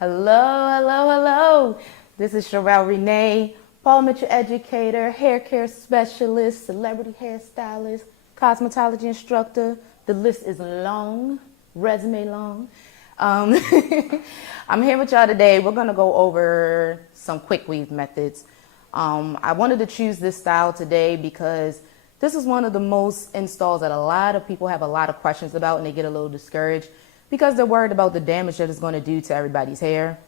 Hello, hello, hello. This is Sherelle Renee, Paul Mitchell educator, hair care specialist, celebrity hairstylist, cosmetology instructor. The list is long, resume long. Um, I'm here with y'all today. We're going to go over some quick weave methods. I wanted to choose this style today because this is one of the most installs that a lot of people have a lot of questions about, and they get a little discouraged because they're worried about the damage that it's going to do to everybody's hair.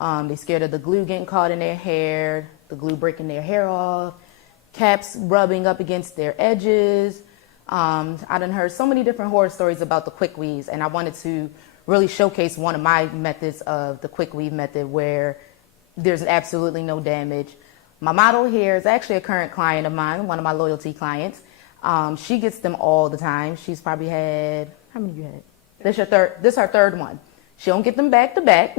They're scared of the glue getting caught in their hair, the glue breaking their hair off, caps rubbing up against their edges. I done heard so many different horror stories about the quick weaves, and I wanted to really showcase one of my methods of the quick weave method where there's absolutely no damage. My model here is actually a current client of mine, one of my loyalty clients. She gets them all the time. She's probably had, how many you had? This is her third one. She don't get them back to back.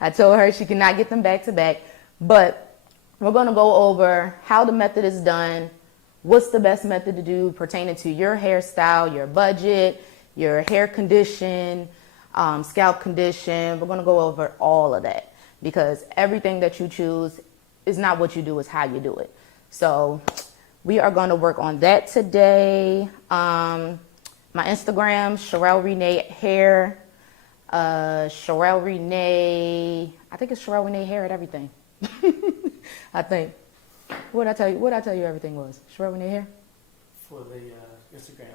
I told her she cannot get them back to back. But we're going to go over how the method is done, what's the best method to do pertaining to your hairstyle, your budget, your hair condition, scalp condition. We're going to go over all of that because everything that you choose is not what you do, it's how you do it. So we are going to work on that today. My Instagram, Sherelle Renee Hair, Sherelle Renee, I think it's Sherelle Renee Hair at everything. I think. What did I tell you everything was? Sherelle Renee Hair? For the Instagram.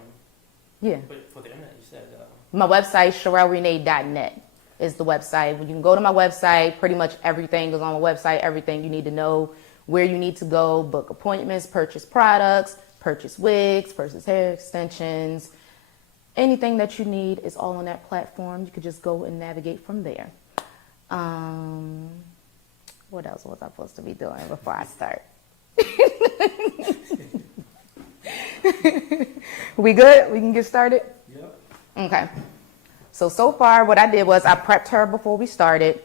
Yeah. But for the internet, you said... My website, SherelleRenee.net is the website. When you can go to my website, pretty much everything is on my website, everything you need to know, where you need to go, book appointments, purchase products, purchase wigs, purchase hair extensions. Anything that you need is all on that platform. You could just go and navigate from there. What else was I supposed to be doing before I start? We good? We can get started? Yep. Okay. So far what I did was I prepped her before we started.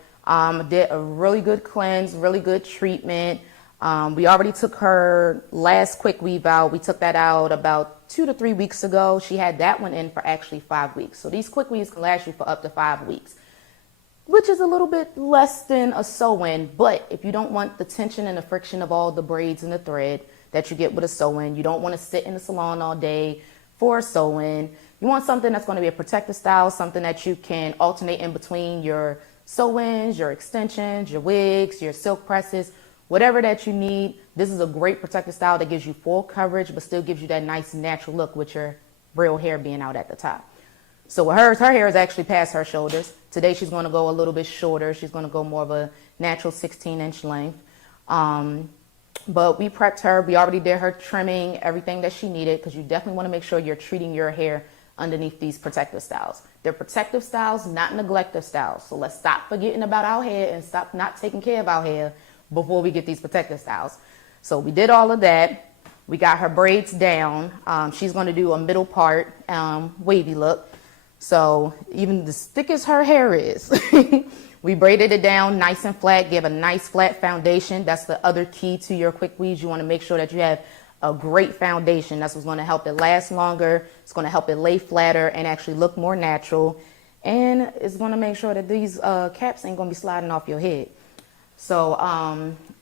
Did a really good cleanse, really good treatment. We already took her last quick weave out. We took that out about 2 to 3 weeks ago. She had that one in for actually 5 weeks. So these quick weaves can last you for up to 5 weeks, which is a little bit less than a sew-in. But if you don't want the tension and the friction of all the braids and the thread that you get with a sew-in, you don't want to sit in the salon all day for a sew-in, you want something that's going to be a protective style, something that you can alternate in between your sew-ins, your extensions, your wigs, your silk presses, whatever that you need. This is a great protective style that gives you full coverage, but still gives you that nice natural look with your real hair being out at the top. So with her hair is actually past her shoulders. Today she's going to go a little bit shorter. She's going to go more of a natural 16-inch length. But we prepped her. We already did her trimming, everything that she needed, because you definitely want to make sure you're treating your hair underneath these protective styles. They're protective styles, not neglective styles. So let's stop forgetting about our hair and stop not taking care of our hair before we get these protective styles. So we did all of that. We got her braids down. She's going to do a middle part wavy look. So even as thick as her hair is, we braided it down nice and flat, give a nice flat foundation. That's the other key to your quick weaves. You want to make sure that you have a great foundation. That's what's going to help it last longer. It's going to help it lay flatter and actually look more natural. And it's going to make sure that these caps ain't going to be sliding off your head. So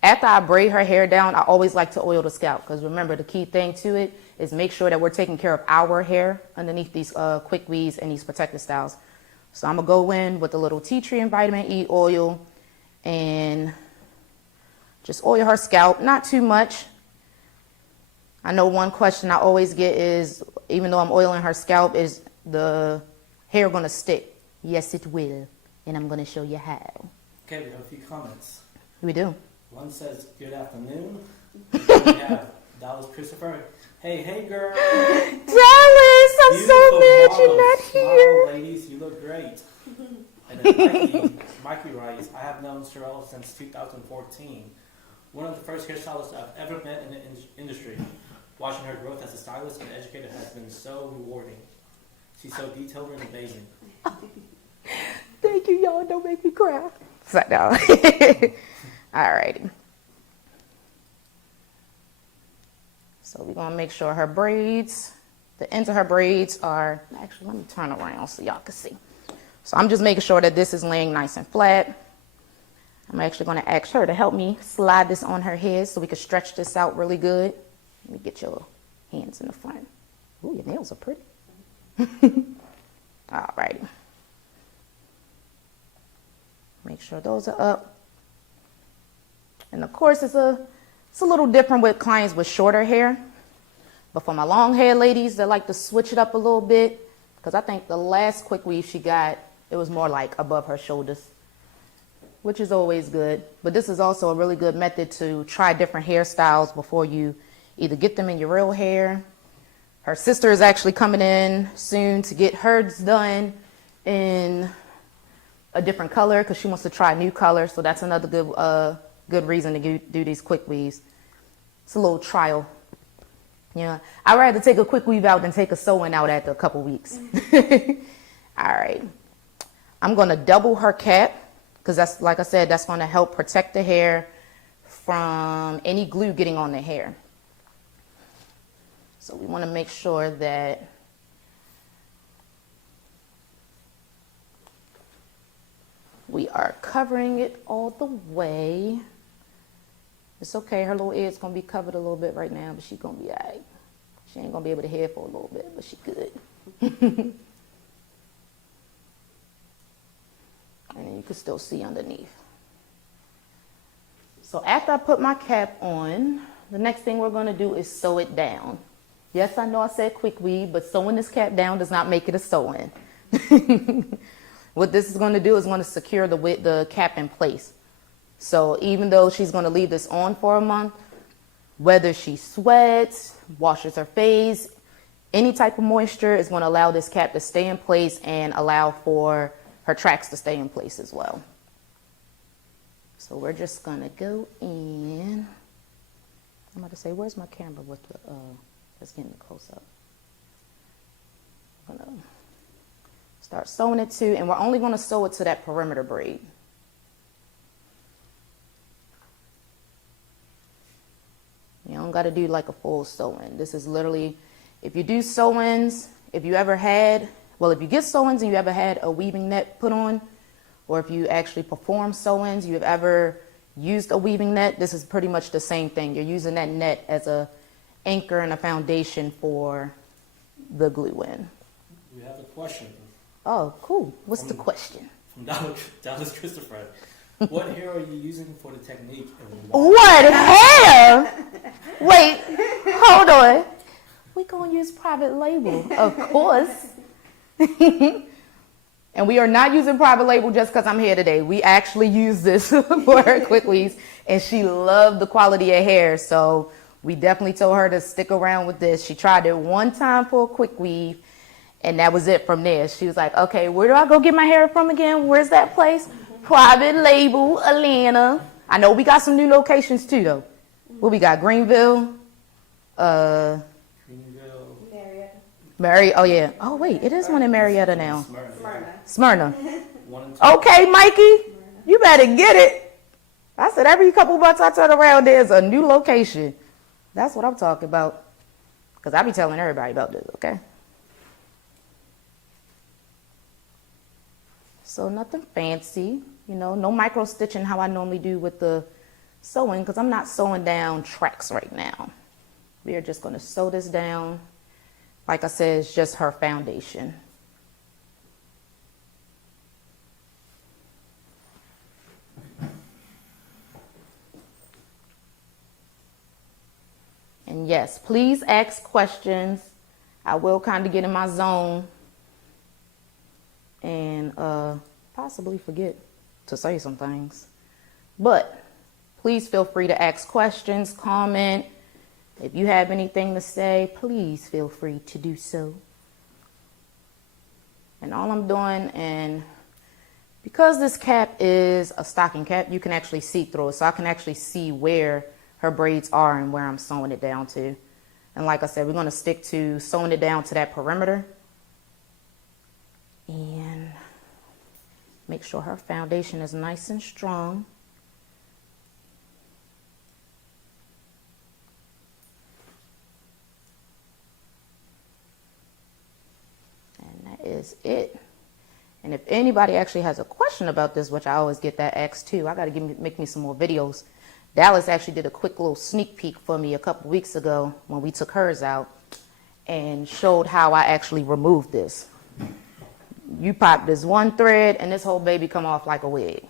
after I braid her hair down, I always like to oil the scalp, because remember, the key thing to it is make sure that we're taking care of our hair underneath these quick weaves and these protective styles. So I'm going to go in with a little tea tree and vitamin E oil and just oil her scalp, not too much. I know one question I always get is, even though I'm oiling her scalp, is the hair going to stick? Yes, it will, and I'm going to show you how. Okay, we have a few comments. We do. One says, good afternoon. We have Dallas Christopher. Hey, girl. Dallas, I'm so mad you're not here. Smile, ladies, you look great. And then Mikey writes, I have known Sherelle since 2014. One of the first hairstylists I've ever met in the industry. Watching her growth as a stylist and educator has been so rewarding. She's so detailed and amazing. Thank you, y'all. Don't make me cry. So, no. All righty. So we're going to make sure her braids, the ends of her braids are, actually let me turn around so y'all can see. So I'm just making sure that this is laying nice and flat. I'm actually going to ask her to help me slide this on her head so we can stretch this out really good. Let me get your hands in the front. Ooh, your nails are pretty. All righty. Make sure those are up. And of course, it's a little different with clients with shorter hair. But for my long hair ladies that like to switch it up a little bit, because I think the last quick weave she got, it was more like above her shoulders, which is always good. But this is also a really good method to try different hairstyles before you either get them in your real hair. Her sister is actually coming in soon to get hers done in a different color because she wants to try a new color. So that's another good reason to do these quick weaves. It's a little trial. Yeah, I'd rather take a quick weave out than take a sew-in out after a couple weeks. All right. I'm going to double her cap because that's, like I said, that's going to help protect the hair from any glue getting on the hair. So we want to make sure that we are covering it all the way. It's okay, her little ear's going to be covered a little bit right now, but she's going to be all right. She ain't going to be able to hear for a little bit, but she good. And you can still see underneath. So after I put my cap on, the next thing we're going to do is sew it down. Yes, I know I said quick weave, but sewing this cap down does not make it a sew-in. What this is going to do is going to secure the cap in place. So even though she's going to leave this on for a month, whether she sweats, washes her face, any type of moisture is going to allow this cap to stay in place and allow for her tracks to stay in place as well. So we're just going to go in. I'm about to say, where's my camera with the, let's get in the close up. I'm going to start sewing it to, and we're only going to sew it to that perimeter braid. You don't got to do like a full sew-in. This is literally, if you do sew-ins, if you get sew-ins and you ever had a weaving net put on, or if you actually perform sew-ins, you have ever used a weaving net, this is pretty much the same thing. You're using that net as a anchor and a foundation for the glue-in. We have a question. Oh, cool. What's the question? From Dallas Christopher. What hair are you using for the technique? What hair? Wait, hold on. We gonna use private label, of course. And we are not using private label just because I'm here today. We actually use this for her quick weaves, and she loved the quality of hair. So we definitely told her to stick around with this. She tried it one time for a quick weave, and that was it from there. She was like, okay, where do I go get my hair from again? Where's that place? Private Label, Atlanta. I know we got some new locations too, though. What we got? Greenville. Greenville. Oh yeah. Oh wait, it is one in Marietta now. Smyrna. Okay, Mikey, you better get it. I said every couple months I turn around, there's a new location. That's what I'm talking about. Because I be telling everybody about this, okay? So nothing fancy, no micro stitching how I normally do with the sewing, because I'm not sewing down tracks right now. We are just going to sew this down. Like I said, it's just her foundation. And yes, please ask questions. I will kind of get in my zone and possibly forget to say some things. But please feel free to ask questions, comment. If you have anything to say, please feel free to do so. And all I'm doing, and because this cap is a stocking cap, you can actually see through it. So I can actually see where her braids are and where I'm sewing it down to. And like I said, we're going to stick to sewing it down to that perimeter. And make sure her foundation is nice and strong. And that is it. And if anybody actually has a question about this, which I always get that asked too, I got to make me some more videos. Dallas actually did a quick little sneak peek for me a couple weeks ago when we took hers out and showed how I actually removed this. You pop this one thread and this whole baby come off like a wig.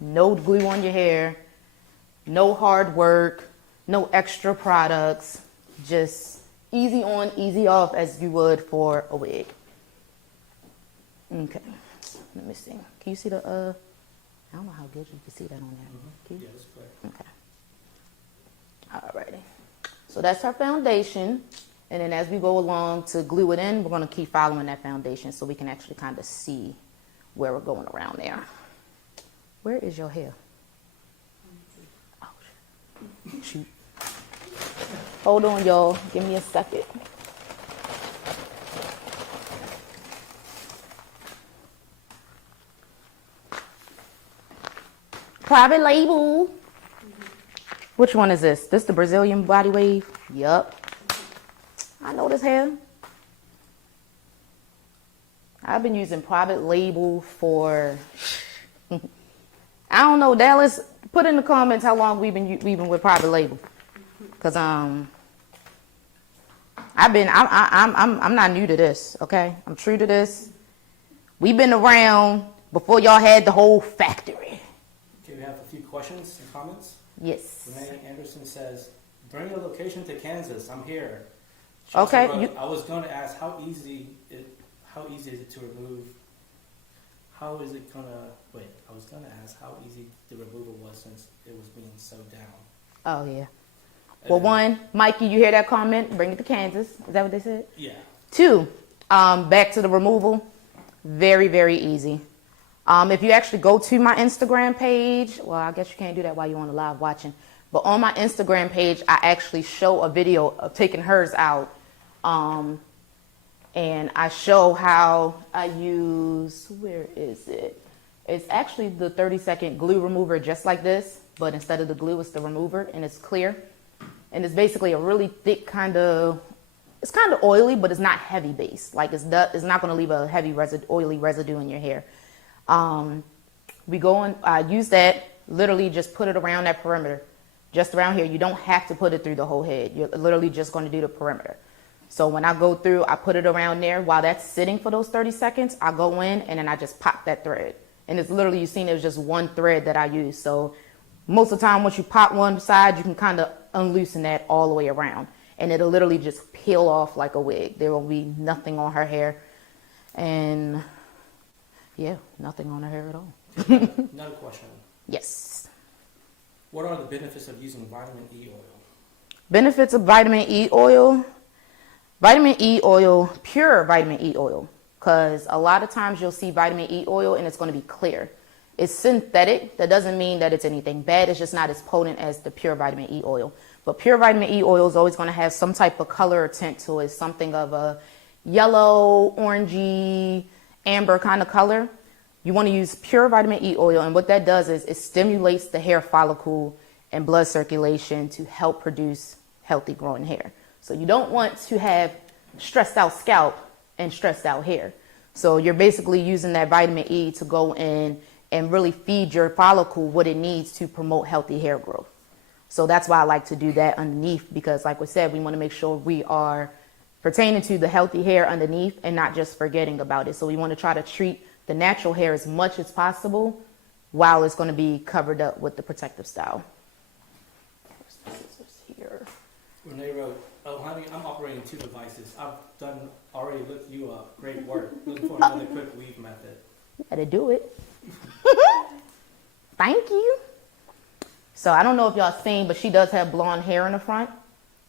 No glue on your hair, no hard work, no extra products, just easy on, easy off as you would for a wig. Okay, let me see. Can you see the, I don't know how good you can see that on there. Can you? Yeah, that's correct. Okay. Alrighty. So that's our foundation. And then as we go along to glue it in, we're going to keep following that foundation so we can actually kind of see where we're going around there. Where is your hair? Oh, shoot. Hold on, y'all. Give me a second. Private label. Which one is this? This the Brazilian body wave? Yup. I know this hair. I've been using private label for, I don't know, Dallas, put in the comments how long we've been with private label. Cause I'm not new to this, okay? I'm true to this. We've been around before y'all had the whole factory. Okay, we have a few questions and comments. Yes. Renee Anderson says, bring your location to Kansas. I'm here. She Okay. also wrote, I was going to ask how easy is it to remove? How is it gonna? Wait, I was going to ask how easy the removal was since it was being sewed down. Oh yeah. Well, one, Mikey, you hear that comment? Bring it to Kansas. Is that what they said? Yeah. Two, back to the removal. Very, very easy. If you actually go to my Instagram page, well, I guess you can't do that while you're on the live watching. But on my Instagram page, I actually show a video of taking hers out. And I show how I use, where is it? It's actually the 30-second glue remover just like this, but instead of the glue, it's the remover, and it's clear. And it's basically a really thick it's kind of oily, but it's not heavy base. Like it's not going to leave a heavy oily residue in your hair. We go and I use that, literally just put it around that perimeter, just around here. You don't have to put it through the whole head. You're literally just going to do the perimeter. So when I go through, I put it around there. While that's sitting for those 30 seconds, I go in and then I just pop that thread. And it's literally, you've seen it was just one thread that I use. So most of the time, once you pop one side, you can kind of unloosen that all the way around. And it'll literally just peel off like a wig. There will be nothing on her hair. And yeah, nothing on her hair at all. Another question. Yes. What are the benefits of using vitamin E oil? Benefits of vitamin E oil. Vitamin E oil, pure vitamin E oil. Because a lot of times you'll see vitamin E oil and it's going to be clear. It's synthetic. That doesn't mean that it's anything bad. It's just not as potent as the pure vitamin E oil. But pure vitamin E oil is always going to have some type of color or tint to it. Something of a yellow, orangey, amber kind of color. You want to use pure vitamin E oil. And what that does is it stimulates the hair follicle and blood circulation to help produce healthy growing hair. So you don't want to have stressed out scalp and stressed out hair. So you're basically using that vitamin E to go in and really feed your follicle what it needs to promote healthy hair growth. So that's why I like to do that underneath, because like we said, we want to make sure we are pertaining to the healthy hair underneath and not just forgetting about it. So we want to try to treat the natural hair as much as possible while it's going to be covered up with the protective style. Here. Renee wrote, oh honey, I'm operating 2 devices. I've already looked you up. Great work. Looking for another quick weave method. You gotta do it. Thank you. So I don't know if y'all seen, but she does have blonde hair in the front.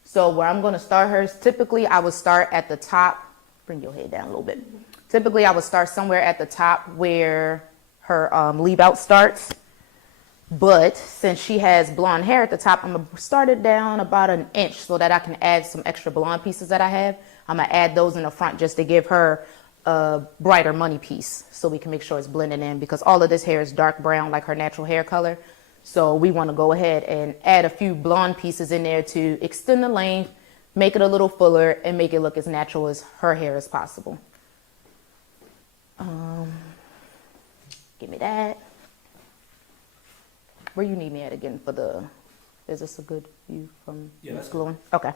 So where I'm going to start hers, typically I would start at the top. Bring your head down a little bit. Typically I would start somewhere at the top where her leave out starts. But since she has blonde hair at the top, I'm going to start it down about an inch so that I can add some extra blonde pieces that I have. I'm going to add those in the front just to give her a brighter money piece so we can make sure it's blending in, because all of this hair is dark brown like her natural hair color. So we want to go ahead and add a few blonde pieces in there to extend the length, make it a little fuller, and make it look as natural as her hair as possible. Give me that. Where you need me at again for the, is this a good view from Yeah, that's gluing? Okay.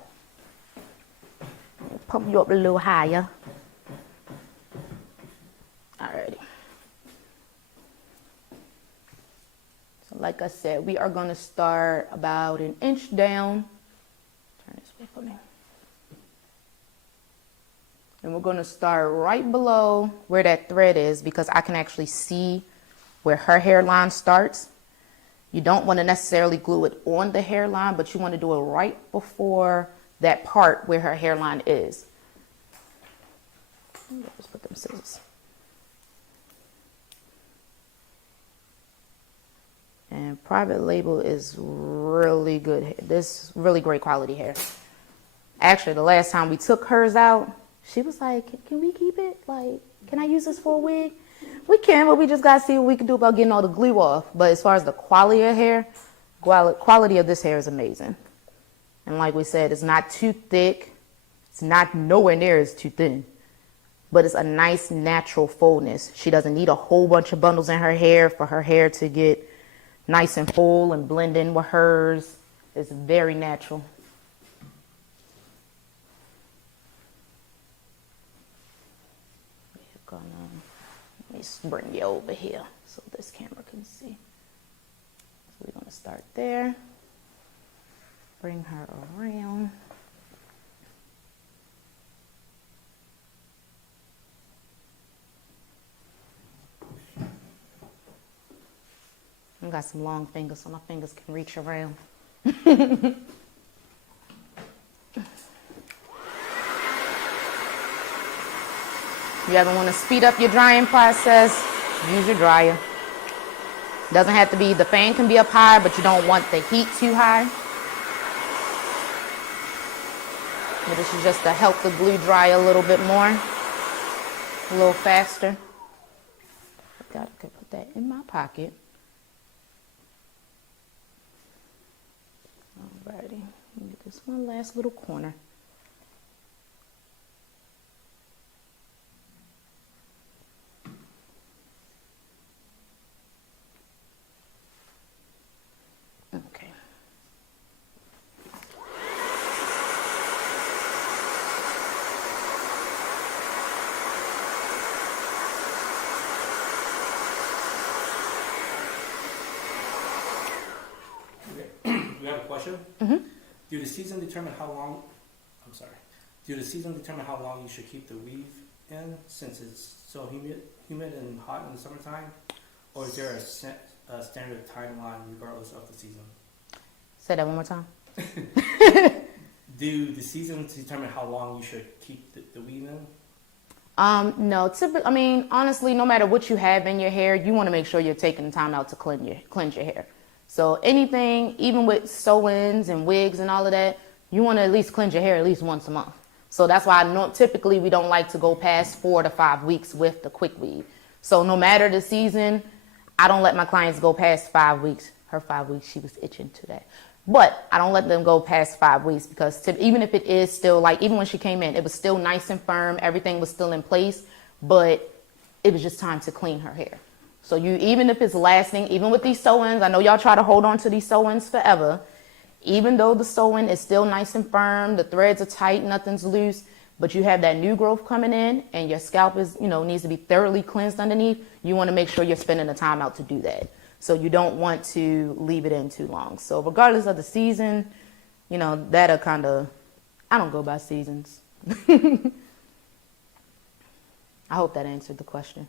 Pump you up a little higher. Alrighty. So like I said, we are gonna start about an inch down. Turn this way for me. And we're gonna start right below where that thread is because I can actually see where her hairline starts. You don't want to necessarily glue it on the hairline, but you want to do it right before that part where her hairline is. Let's put them scissors. And Private Label is really good hair. This really great quality hair. Actually, the last time we took hers out, she was like, can we keep it? Like, can I use this for a wig? We can, but we just got to see what we can do about getting all the glue off. But as far as the quality of hair, quality of this hair is amazing. And like we said, it's not too thick. It's not nowhere near as too thin. But it's a nice natural fullness. She doesn't need a whole bunch of bundles in her hair for her hair to get nice and full and blend in with hers. It's very natural. We're gonna, let me bring you over here so this camera can see. So we're gonna start there. Bring her around. I got some long fingers, so my fingers can reach around. You ever want to speed up your drying process? Use your dryer. Doesn't have to be, the fan can be up high, but you don't want the heat too high. But this is just to help the glue dry a little bit more, a little faster. I could put that in my pocket. Alrighty, get this one last little corner. Okay. We have a question. Mm-hmm. Do the season determine how long? I'm sorry. Do the season determine how long you should keep the weave in, since it's so humid and hot in the summertime, or is there a standard timeline regardless of the season? Say that one more time. Do the seasons determine how long you should keep the weave in? No, typically, I mean, honestly, no matter what you have in your hair, you want to make sure you're taking the time out to cleanse your hair. So anything, even with sew-ins and wigs and all of that, you want to at least cleanse your hair at least once a month. So that's why typically we don't like to go past 4 to 5 weeks with the quick weave. So no matter the season, I don't let my clients go past 5 weeks. Her 5 weeks, she was itching today. But I don't let them go past 5 weeks because even if it is still, like, even when she came in, it was still nice and firm. Everything was still in place, but it was just time to clean her hair. So even if it's lasting, even with these sew-ins, I know y'all try to hold on to these sew-ins forever. Even though the sew-in is still nice and firm, the threads are tight, nothing's loose, but you have that new growth coming in and your scalp is, needs to be thoroughly cleansed underneath, you want to make sure you're spending the time out to do that. So you don't want to leave it in too long. So regardless of the season, that'll kind of, I don't go by seasons. I hope that answered the question.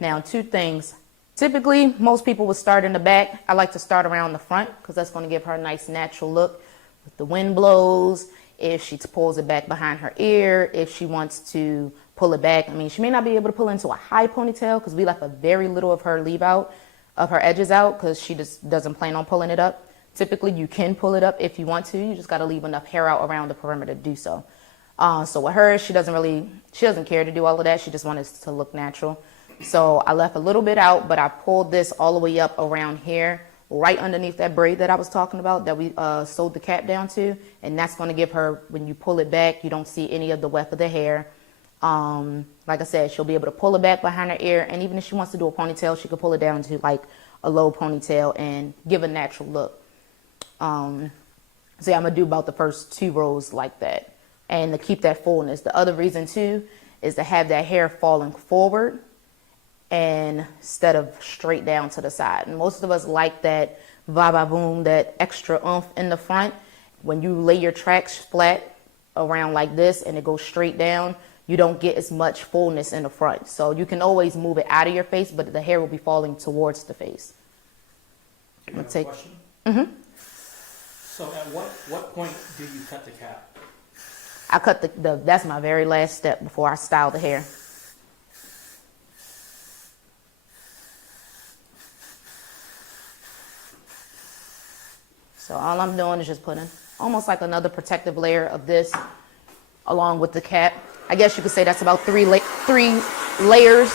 Now, 2 things. Typically, most people would start in the back. I like to start around the front because that's going to give her a nice natural look. If the wind blows, if she pulls it back behind her ear, if she wants to pull it back. I mean, she may not be able to pull into a high ponytail because we left a very little of her edges out because she just doesn't plan on pulling it up. Typically, you can pull it up if you want to. You just got to leave enough hair out around the perimeter to do so. So with her, she doesn't care to do all of that. She just wants it to look natural. So I left a little bit out, but I pulled this all the way up around here, right underneath that braid that I was talking about that we sewed the cap down to. And that's going to give her, when you pull it back, you don't see any of the weft of the hair. Like I said, she'll be able to pull it back behind her ear, and even if she wants to do a ponytail, she could pull it down to like a low ponytail and give a natural look. So yeah, I'm gonna do about the first 2 rows like that, and to keep that fullness. The other reason too is to have that hair falling forward and instead of straight down to the side. And most of us like that va-va-voom, that extra oomph in the front. When you lay your tracks flat around like this and it goes straight down, you don't get as much fullness in the front. So you can always move it out of your face, but the hair will be falling towards the face. Do you have a question? So at what point do you cut the cap? I cut that's my very last step before I style the hair. So all I'm doing is just putting almost like another protective layer of this along with the cap. I guess you could say that's about 3 layers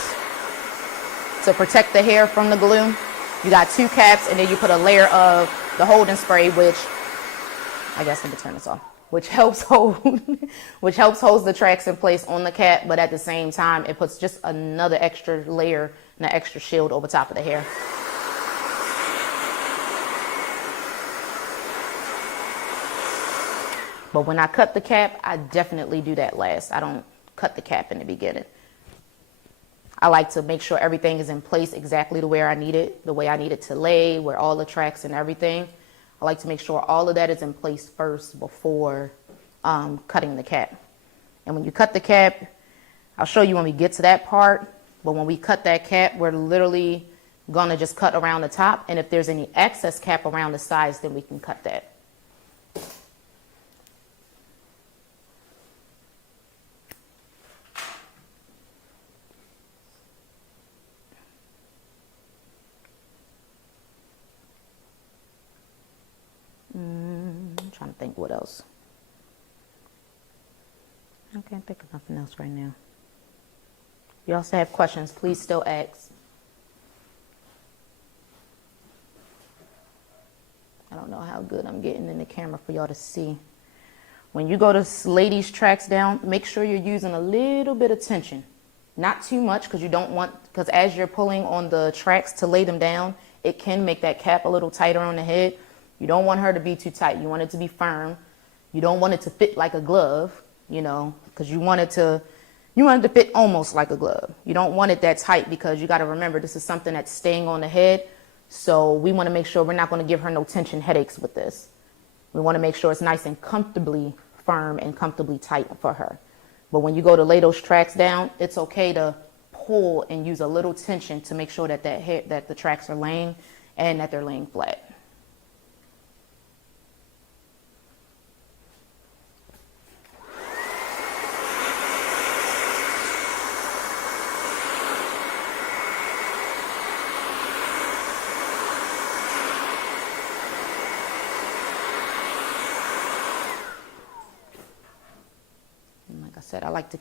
to protect the hair from the glue. You got 2 caps, and then you put a layer of the holding spray, which I guess let me turn this off, which helps hold the tracks in place on the cap, but at the same time it puts just another extra layer and an extra shield over top of the hair. But when I cut the cap, I definitely do that last. I don't cut the cap in the beginning. I like to make sure everything is in place exactly the way I need it, the way I need it to lay, where all the tracks and everything. I like to make sure all of that is in place first before cutting the cap. And when you cut the cap, I'll show you when we get to that part, but when we cut that cap, we're literally gonna just cut around the top, and if there's any excess cap around the sides, then we can cut that. I'm trying to think what else. I can't think of nothing else right now. If you also have questions, please still ask. I don't know how good I'm getting in the camera for y'all to see. When you go to lay these tracks down, make sure you're using a little bit of tension. Not too much, because you don't want, because as you're pulling on the tracks to lay them down, it can make that cap a little tighter on the head. You don't want her to be too tight. You want it to be firm. You don't want it to fit like a glove, you know, because you want it to fit almost like a glove. You don't want it that tight, because you got to remember this is something that's staying on the head. So we want to make sure we're not going to give her no tension headaches with this. We want to make sure it's nice and comfortably firm and comfortably tight for her. But when you go to lay those tracks down, it's okay to pull and use a little tension to make sure that that the tracks are laying and that they're laying flat. Said I like to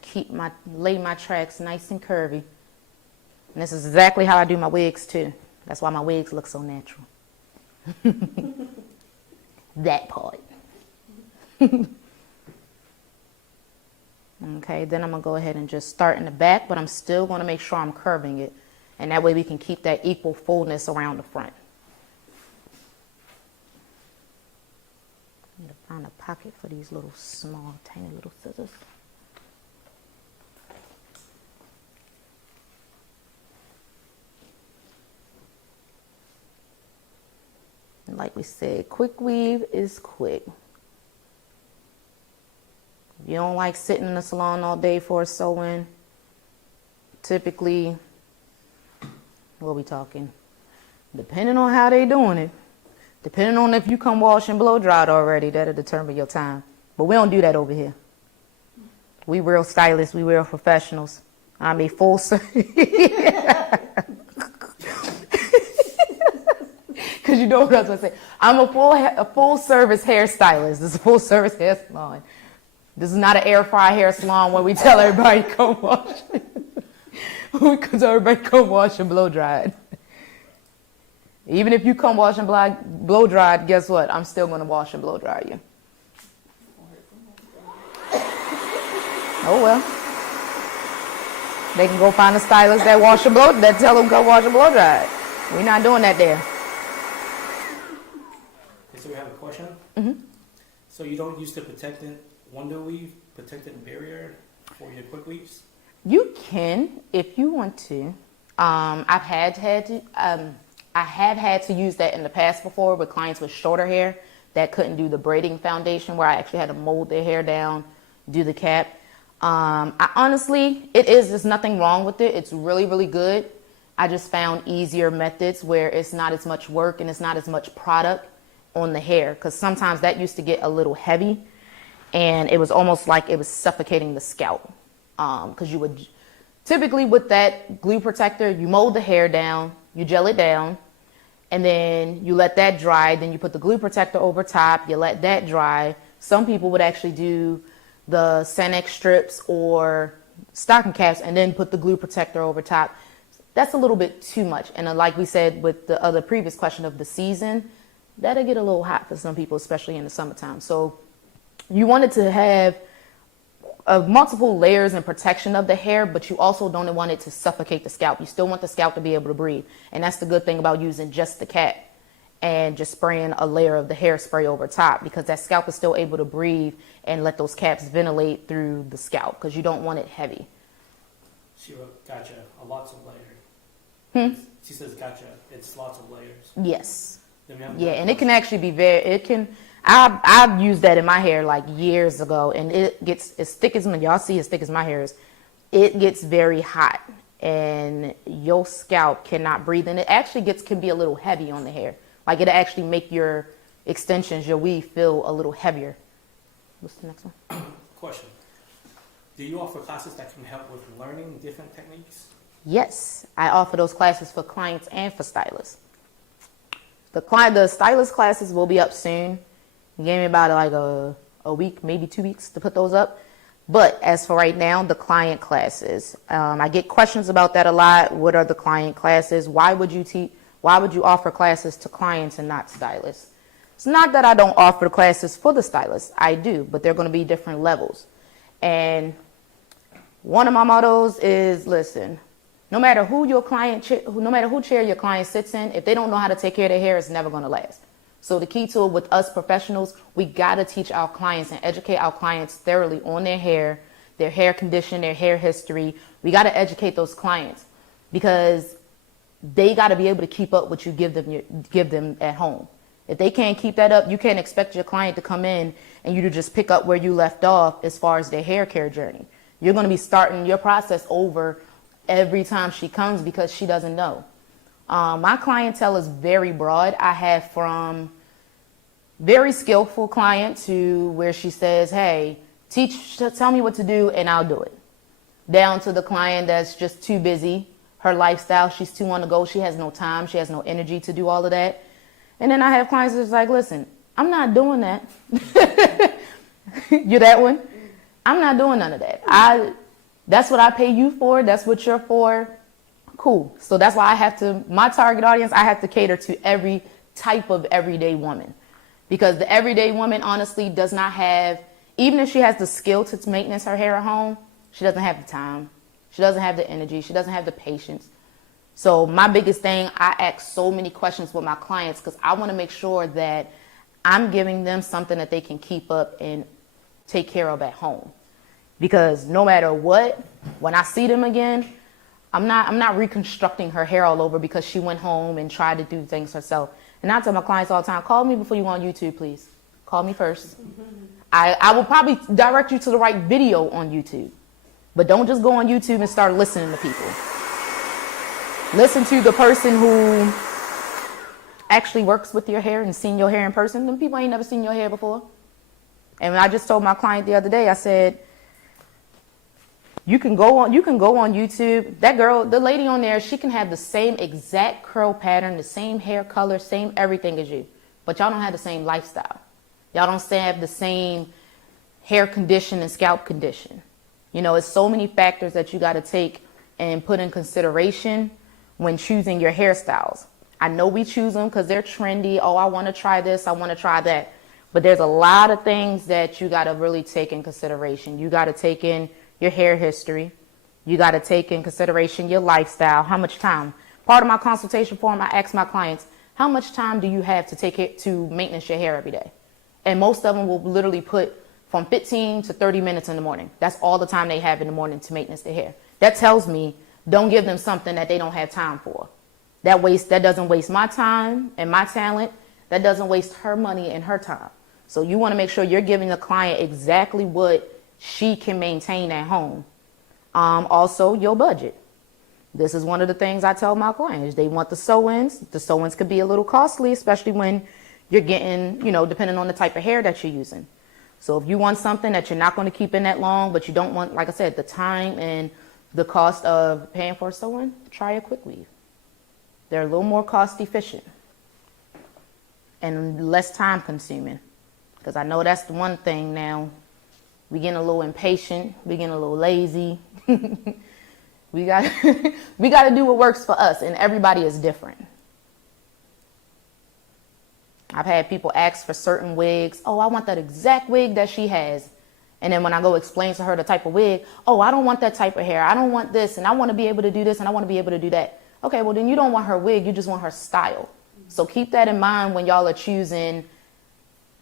lay my tracks nice and curvy, and this is exactly how I do my wigs too. That's why my wigs look so natural. That part. Okay, then I'm gonna go ahead and just start in the back, but I'm still gonna make sure I'm curving it, and that way we can keep that equal fullness around the front. I need to find a pocket for these little small, tiny little scissors. And like we said, quick weave is quick. If you don't like sitting in the salon all day for a sew-in, typically, what are we talking? Depending on how they doing it, depending on if you come wash and blow dried already, that'll determine your time. But we don't do that over here. We real stylists, we real professionals. I'm a full because you know what I was going to say. I'm a full service hairstylist. This is a full service hair salon. This is not an air fry hair salon where we tell everybody come wash. We tell everybody come wash and blow dried. Even if you come wash and blow dried, guess what? I'm still going to wash and blow dry you. Oh well. They can go find a stylist that wash and blow, that tell them go wash and blow dry. We're not doing that there. Okay, so we have a question. Mm-hmm. So you don't use the protectant window weave, protectant barrier for your quick weaves? You can if you want to. I have had to use that in the past before with clients with shorter hair that couldn't do the braiding foundation, where I actually had to mold their hair down, do the cap. I honestly, there's nothing wrong with it. It's really, really good. I just found easier methods where it's not as much work and it's not as much product on the hair, because sometimes that used to get a little heavy and it was almost like it was suffocating the scalp. Because you would typically, with that glue protector, you mold the hair down, you gel it down, and then you let that dry. Then you put the glue protector over top, you let that dry. Some people would actually do the Sanex strips or stocking caps and then put the glue protector over top. That's a little bit too much. And like we said with the other previous question of the season, that'll get a little hot for some people, especially in the summertime. So you wanted to have multiple layers and protection of the hair, but you also don't want it to suffocate the scalp. You still want the scalp to be able to breathe. And that's the good thing about using just the cap and just spraying a layer of the hairspray over top, because that scalp is still able to breathe and let those caps ventilate through the scalp, because you don't want it heavy. She wrote, gotcha, lots of layers. She says, gotcha, it's lots of layers. Yes. Then we have Yeah, and it can actually be I've used that in my hair like years ago, and it gets as thick as y'all see as thick as my hair is. It gets very hot, and your scalp cannot breathe, and it actually can be a little heavy on the hair. Like, it'll actually make your extensions, your weave, feel a little heavier. What's the next one? Question. Do you offer classes that can help with learning different techniques? Yes, I offer those classes for clients and for stylists. The stylist classes will be up soon. Give me about like a week, maybe 2 weeks to put those up. But as for right now, the client classes, I get questions about that a lot. What are the client classes? Why would you offer classes to clients and not stylists? It's not that I don't offer classes for the stylists. I do, but they're going to be different levels. And one of my mottos is, listen, no matter who chair your client sits in, if they don't know how to take care of their hair, it's never going to last. So the key to it with us professionals, we got to teach our clients and educate our clients thoroughly on their hair condition, their hair history. We got to educate those clients, because they got to be able to keep up what you give them at home. If they can't keep that up, you can't expect your client to come in and you to just pick up where you left off as far as their hair care journey. You're going to be starting your process over every time she comes, because she doesn't know. My clientele is very broad. I have from very skillful client to where she says, hey, tell me what to do and I'll do it, down to the client that's just too busy. Her lifestyle, she's too on the go. She has no time. She has no energy to do all of that. And then I have clients that's like, listen, I'm not doing that. You're that one? I'm not doing none of that. That's what I pay you for. That's what you're for. Cool. So that's why my target audience, I have to cater to every type of everyday woman, because the everyday woman honestly does not have, even if she has the skill to maintenance her hair at home, she doesn't have the time. She doesn't have the energy. She doesn't have the patience. So my biggest thing, I ask so many questions with my clients, because I want to make sure that I'm giving them something that they can keep up and take care of at home. Because no matter what, when I see them again, I'm not reconstructing her hair all over because she went home and tried to do things herself. And I tell my clients all the time, call me before you go on YouTube, please. Call me first. I will probably direct you to the right video on YouTube. But don't just go on YouTube and start listening to people. Listen to the person who actually works with your hair and seen your hair in person. Them people ain't never seen your hair before. And I just told my client the other day, I said, you can go on YouTube. That girl, the lady on there, she can have the same exact curl pattern, the same hair color, same everything as you. But y'all don't have the same lifestyle. Y'all don't have the same hair condition and scalp condition. You know, it's so many factors that you got to take and put in consideration when choosing your hairstyles. I know we choose them because they're trendy. Oh, I want to try this. I want to try that. But there's a lot of things that you got to really take in consideration. You got to take in your hair history. You got to take in consideration your lifestyle, how much time. Part of my consultation form, I ask my clients, how much time do you have to take it to maintenance your hair every day? And most of them will literally put from 15 to 30 minutes in the morning. That's all the time they have in the morning to maintenance their hair. That tells me don't give them something that they don't have time for. That doesn't waste my time and my talent. That doesn't waste her money and her time. So you want to make sure you're giving the client exactly what she can maintain at home. Also, your budget. This is one of the things I tell my clients. They want the sew-ins. The sew-ins could be a little costly, especially when you're getting, depending on the type of hair that you're using. So if you want something that you're not going to keep in that long, but you don't want, like I said, the time and the cost of paying for a sew-in, try a quick weave. They're a little more cost efficient and less time consuming. Because I know that's the one thing now. We getting a little impatient. We getting a little lazy. We got to do what works for us, and everybody is different. I've had people ask for certain wigs. Oh, I want that exact wig that she has. And then when I go explain to her the type of wig, oh, I don't want that type of hair. I don't want this, and I want to be able to do this, and I want to be able to do that. Okay, well, then you don't want her wig. You just want her style. So keep that in mind when y'all are choosing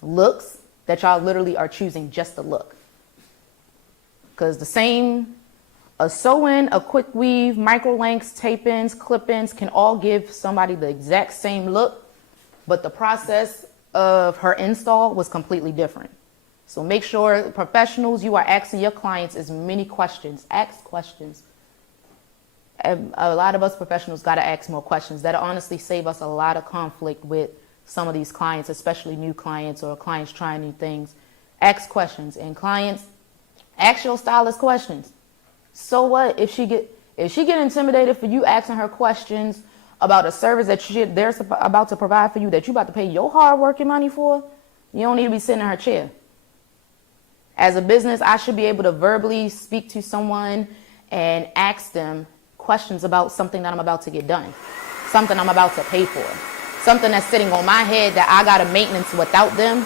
looks, that y'all literally are choosing just the look. Because a sew-in, a quick weave, micro lengths, tape-ins, clip-ins can all give somebody the exact same look, but the process of her install was completely different. So make sure, professionals, you are asking your clients as many questions. Ask questions. A lot of us professionals got to ask more questions. That'll honestly save us a lot of conflict with some of these clients, especially new clients or clients trying new things. Ask questions. And clients, ask your stylist questions. So what if she get intimidated for you asking her questions about a service that they're about to provide for you, that you about to pay your hard working money for? You don't need to be sitting in her chair. As a business, I should be able to verbally speak to someone and ask them questions about something that I'm about to get done, something I'm about to pay for, something that's sitting on my head that I got to maintenance without them.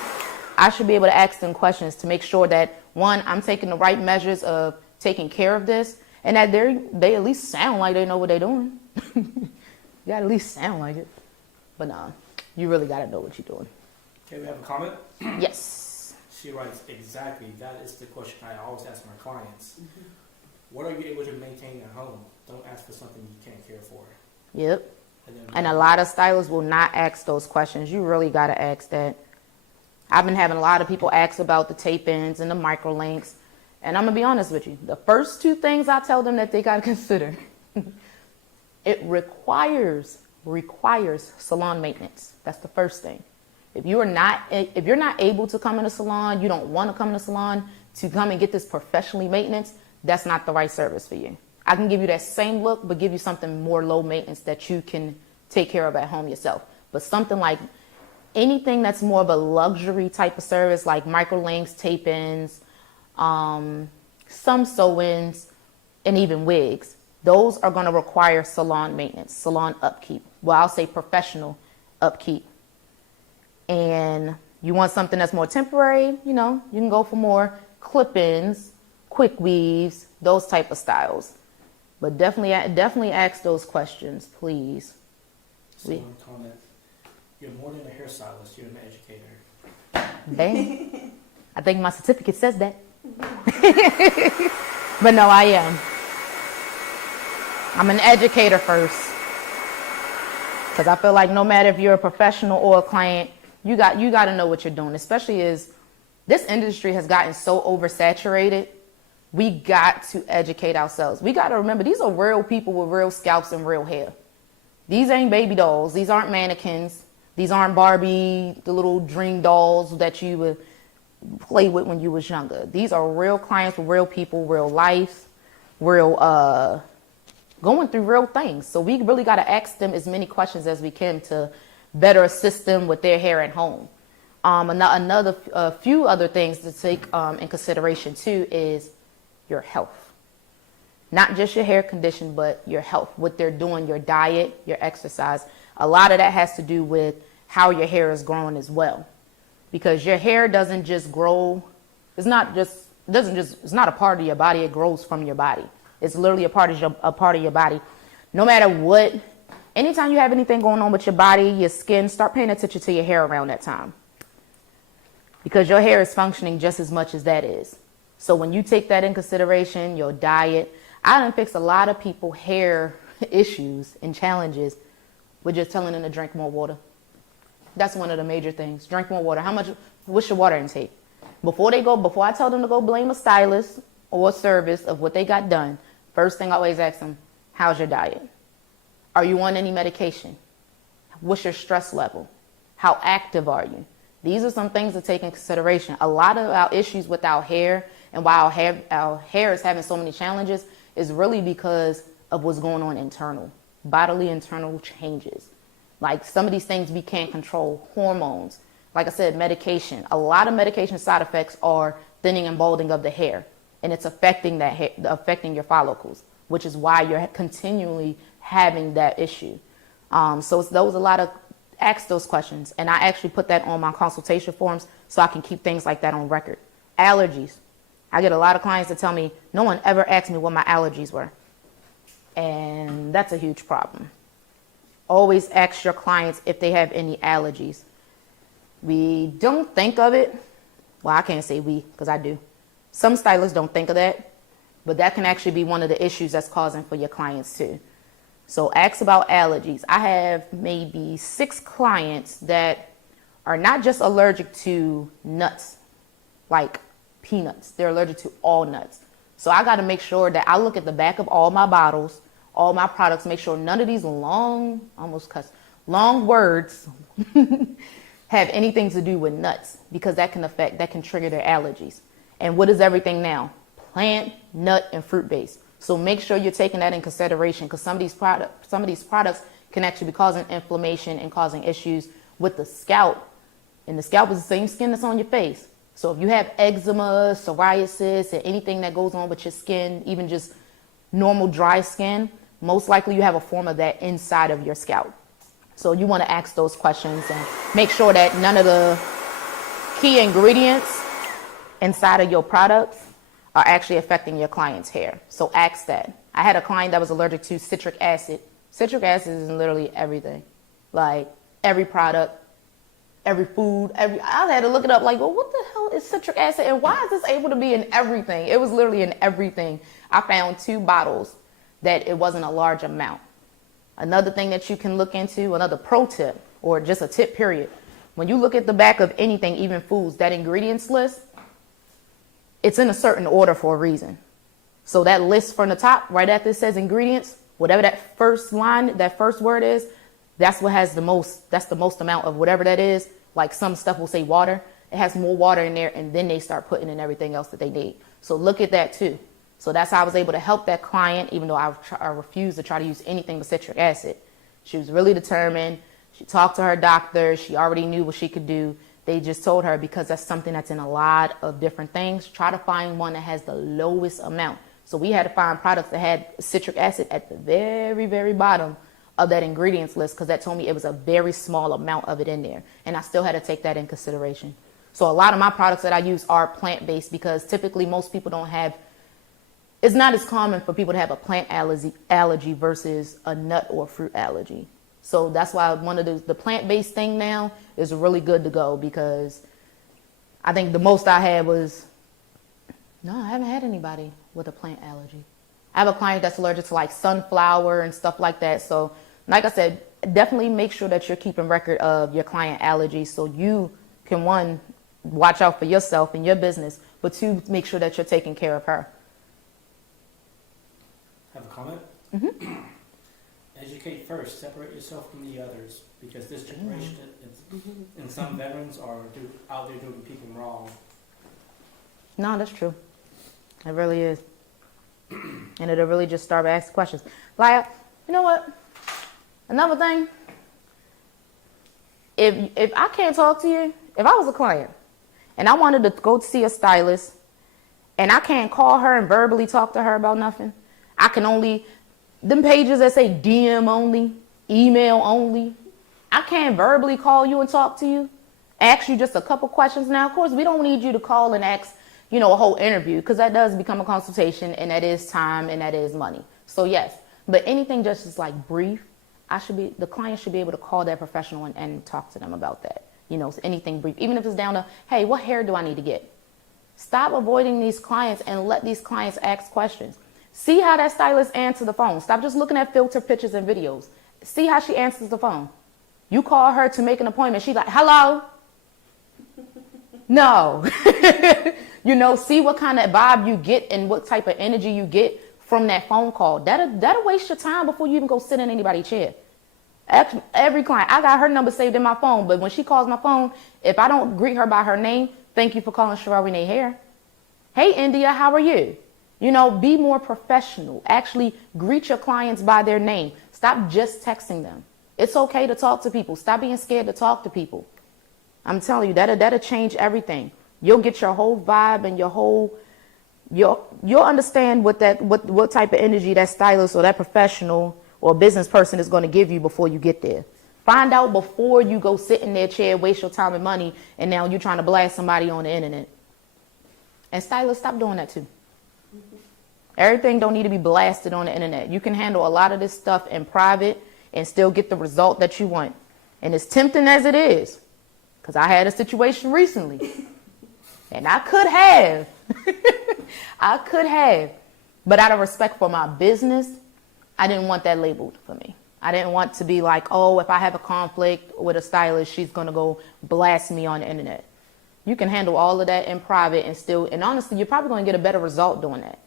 I should be able to ask them questions to make sure that, one, I'm taking the right measures of taking care of this, and that they at least sound like they know what they're doing. You got to at least sound like it. But nah, you really got to know what you're doing. Okay, we have a comment. Yes. She writes, exactly, that is the question I always ask my clients. Mm-hmm. What are you able to maintain at home? Don't ask for something you can't care for. Yep. And a lot of stylists will not ask those questions. You really got to ask that. I've been having a lot of people ask about the tape-ins and the micro links. And I'm going to be honest with you. The first two things I tell them that they got to consider, it requires salon maintenance. That's the first thing. If you're not able to come in a salon, you don't want to come in a salon to come and get this professionally maintenance, that's not the right service for you. I can give you that same look, but give you something more low maintenance that you can take care of at home yourself. But something like anything that's more of a luxury type of service, like micro links, tape-ins, some sew-ins, and even wigs, those are going to require salon maintenance, salon upkeep. Well, I'll say professional upkeep. And you want something that's more temporary, you can go for more clip-ins, quick weaves, those type of styles. But definitely ask those questions, please. Someone comment, you're more than a hairstylist, you're an educator. Dang. I think my certificate says that. But no, I am. I'm an educator first. Because I feel like no matter if you're a professional or a client, you got to know what you're doing, especially as this industry has gotten so oversaturated. We got to educate ourselves. We got to remember, these are real people with real scalps and real hair. These ain't baby dolls. These aren't mannequins. These aren't Barbie, the little dream dolls that you would play with when you was younger. These are real clients with real people, real life, real going through real things. So we really got to ask them as many questions as we can to better assist them with their hair at home. A few other things to take in consideration too is your health. Not just your hair condition, but your health, what they're doing, your diet, your exercise. A lot of that has to do with how your hair is growing as well. Because your hair doesn't just grow, it's not a part of your body, it grows from your body. It's literally a part of your body. No matter what, anytime you have anything going on with your body, your skin, start paying attention to your hair around that time. Because your hair is functioning just as much as that is. So when you take that in consideration, your diet, I done fixed a lot of people hair issues and challenges with just telling them to drink more water. That's one of the major things. Drink more water. What's your water intake? Before I tell them to go blame a stylist or a service of what they got done, first thing I always ask them, how's your diet? Are you on any medication? What's your stress level? How active are you? These are some things to take in consideration. A lot of our issues with our hair and why our hair is having so many challenges is really because of what's going on internal, bodily internal changes. Like some of these things we can't control, hormones. Like I said, medication. A lot of medication side effects are thinning and balding of the hair, and it's affecting affecting your follicles, which is why you're continually having that issue. So it's those a lot of ask those questions, and I actually put that on my consultation forms so I can keep things like that on record. Allergies. I get a lot of clients that tell me no one ever asked me what my allergies were, and that's a huge problem. Always ask your clients if they have any allergies. We don't think of it. Well, I can't say we, because I do. Some stylists don't think of that, but that can actually be one of the issues that's causing for your clients too. So ask about allergies. I have maybe 6 clients that are not just allergic to nuts, like peanuts. They're allergic to all nuts. So I got to make sure that I look at the back of all my bottles, all my products, make sure none of these long words have anything to do with nuts, because that can trigger their allergies. And what is everything now? Plant, nut, and fruit based. So make sure you're taking that in consideration, because some of these products can actually be causing inflammation and causing issues with the scalp. And the scalp is the same skin that's on your face. So if you have eczema, psoriasis, and anything that goes on with your skin, even just normal dry skin, most likely you have a form of that inside of your scalp. So you want to ask those questions and make sure that none of the key ingredients inside of your products are actually affecting your client's hair. So ask that. I had a client that was allergic to citric acid. Citric acid is in literally everything. Like every product, every food, I had to look it up like, well, what the hell is citric acid and why is this able to be in everything? It was literally in everything. I found 2 bottles that it wasn't a large amount. Another thing that you can look into, another pro tip, or just a tip period. When you look at the back of anything, even foods, that ingredients list, it's in a certain order for a reason. So that list from the top, right after it says ingredients, whatever that first line, that first word is, that's what has that's the most amount of whatever that is. Like some stuff will say water. It has more water in there, and then they start putting in everything else that they need. So look at that too. So that's how I was able to help that client, even though I refused to try to use anything but citric acid. She was really determined. She talked to her doctor. She already knew what she could do. They just told her, because that's something that's in a lot of different things, try to find one that has the lowest amount. So we had to find products that had citric acid at the very, very bottom of that ingredients list, because that told me it was a very small amount of it in there. And I still had to take that in consideration. So a lot of my products that I use are plant-based, because typically most people don't have, it's not as common for people to have a plant allergy versus a nut or fruit allergy. So that's why one of the plant-based thing now is really good to go, because I think the most I had was, no, I haven't had anybody with a plant allergy. I have a client that's allergic to like sunflower and stuff like that. So like I said, definitely make sure that you're keeping record of your client allergies, so you can, 1, watch out for yourself and your business, but 2, make sure that you're taking care of her. Have a comment? Mm-hmm. Educate first. Separate yourself from the others, because this generation and some veterans are out there doing people wrong. No, that's true. It really is. And it'll really just start asking questions. Like, you know what? Another thing, if I can't talk to you, if I was a client and I wanted to go see a stylist and I can't call her and verbally talk to her about nothing, I can only, them pages that say DM only, email only, I can't verbally call you and talk to you, ask you just a couple questions. Now, of course, we don't need you to call and ask, you know, a whole interview, because that does become a consultation, and that is time and that is money. So yes, but anything just is like brief, the client should be able to call that professional and talk to them about that. You know, anything brief, even if it's down to, hey, what hair do I need to get? Stop avoiding these clients and let these clients ask questions. See how that stylist answers the phone. Stop just looking at filter pictures and videos. See how she answers the phone. You call her to make an appointment. She's like, hello? No. You know, see what kind of vibe you get and what type of energy you get from that phone call. That'll waste your time before you even go sit in anybody's chair. Every client, I got her number saved in my phone, but when she calls my phone, if I don't greet her by her name, thank you for calling Sherelle Renee Hair. Hey, India, how are you? You know, be more professional. Actually greet your clients by their name. Stop just texting them. It's okay to talk to people. Stop being scared to talk to people. I'm telling you, that'll change everything. You'll get your whole vibe and you'll understand what type of energy that stylist or that professional or business person is going to give you before you get there. Find out before you go sit in their chair, waste your time and money, and now you're trying to blast somebody on the internet. And stylists, stop doing that too. Everything don't need to be blasted on the internet. You can handle a lot of this stuff in private and still get the result that you want. And as tempting as it is, because I had a situation recently, and I could have, but out of respect for my business, I didn't want that labeled for me. I didn't want to be like, oh, if I have a conflict with a stylist, she's going to go blast me on the internet. You can handle all of that in private and honestly, you're probably going to get a better result doing that.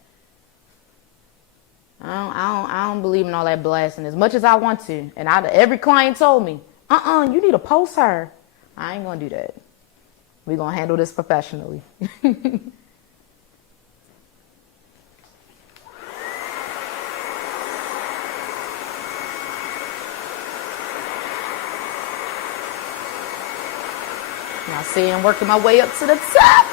I don't believe in all that blasting as much as I want to. And every client told me, you need to post her. I ain't going to do that. We're going to handle this professionally. Now see, I'm working my way up to the top.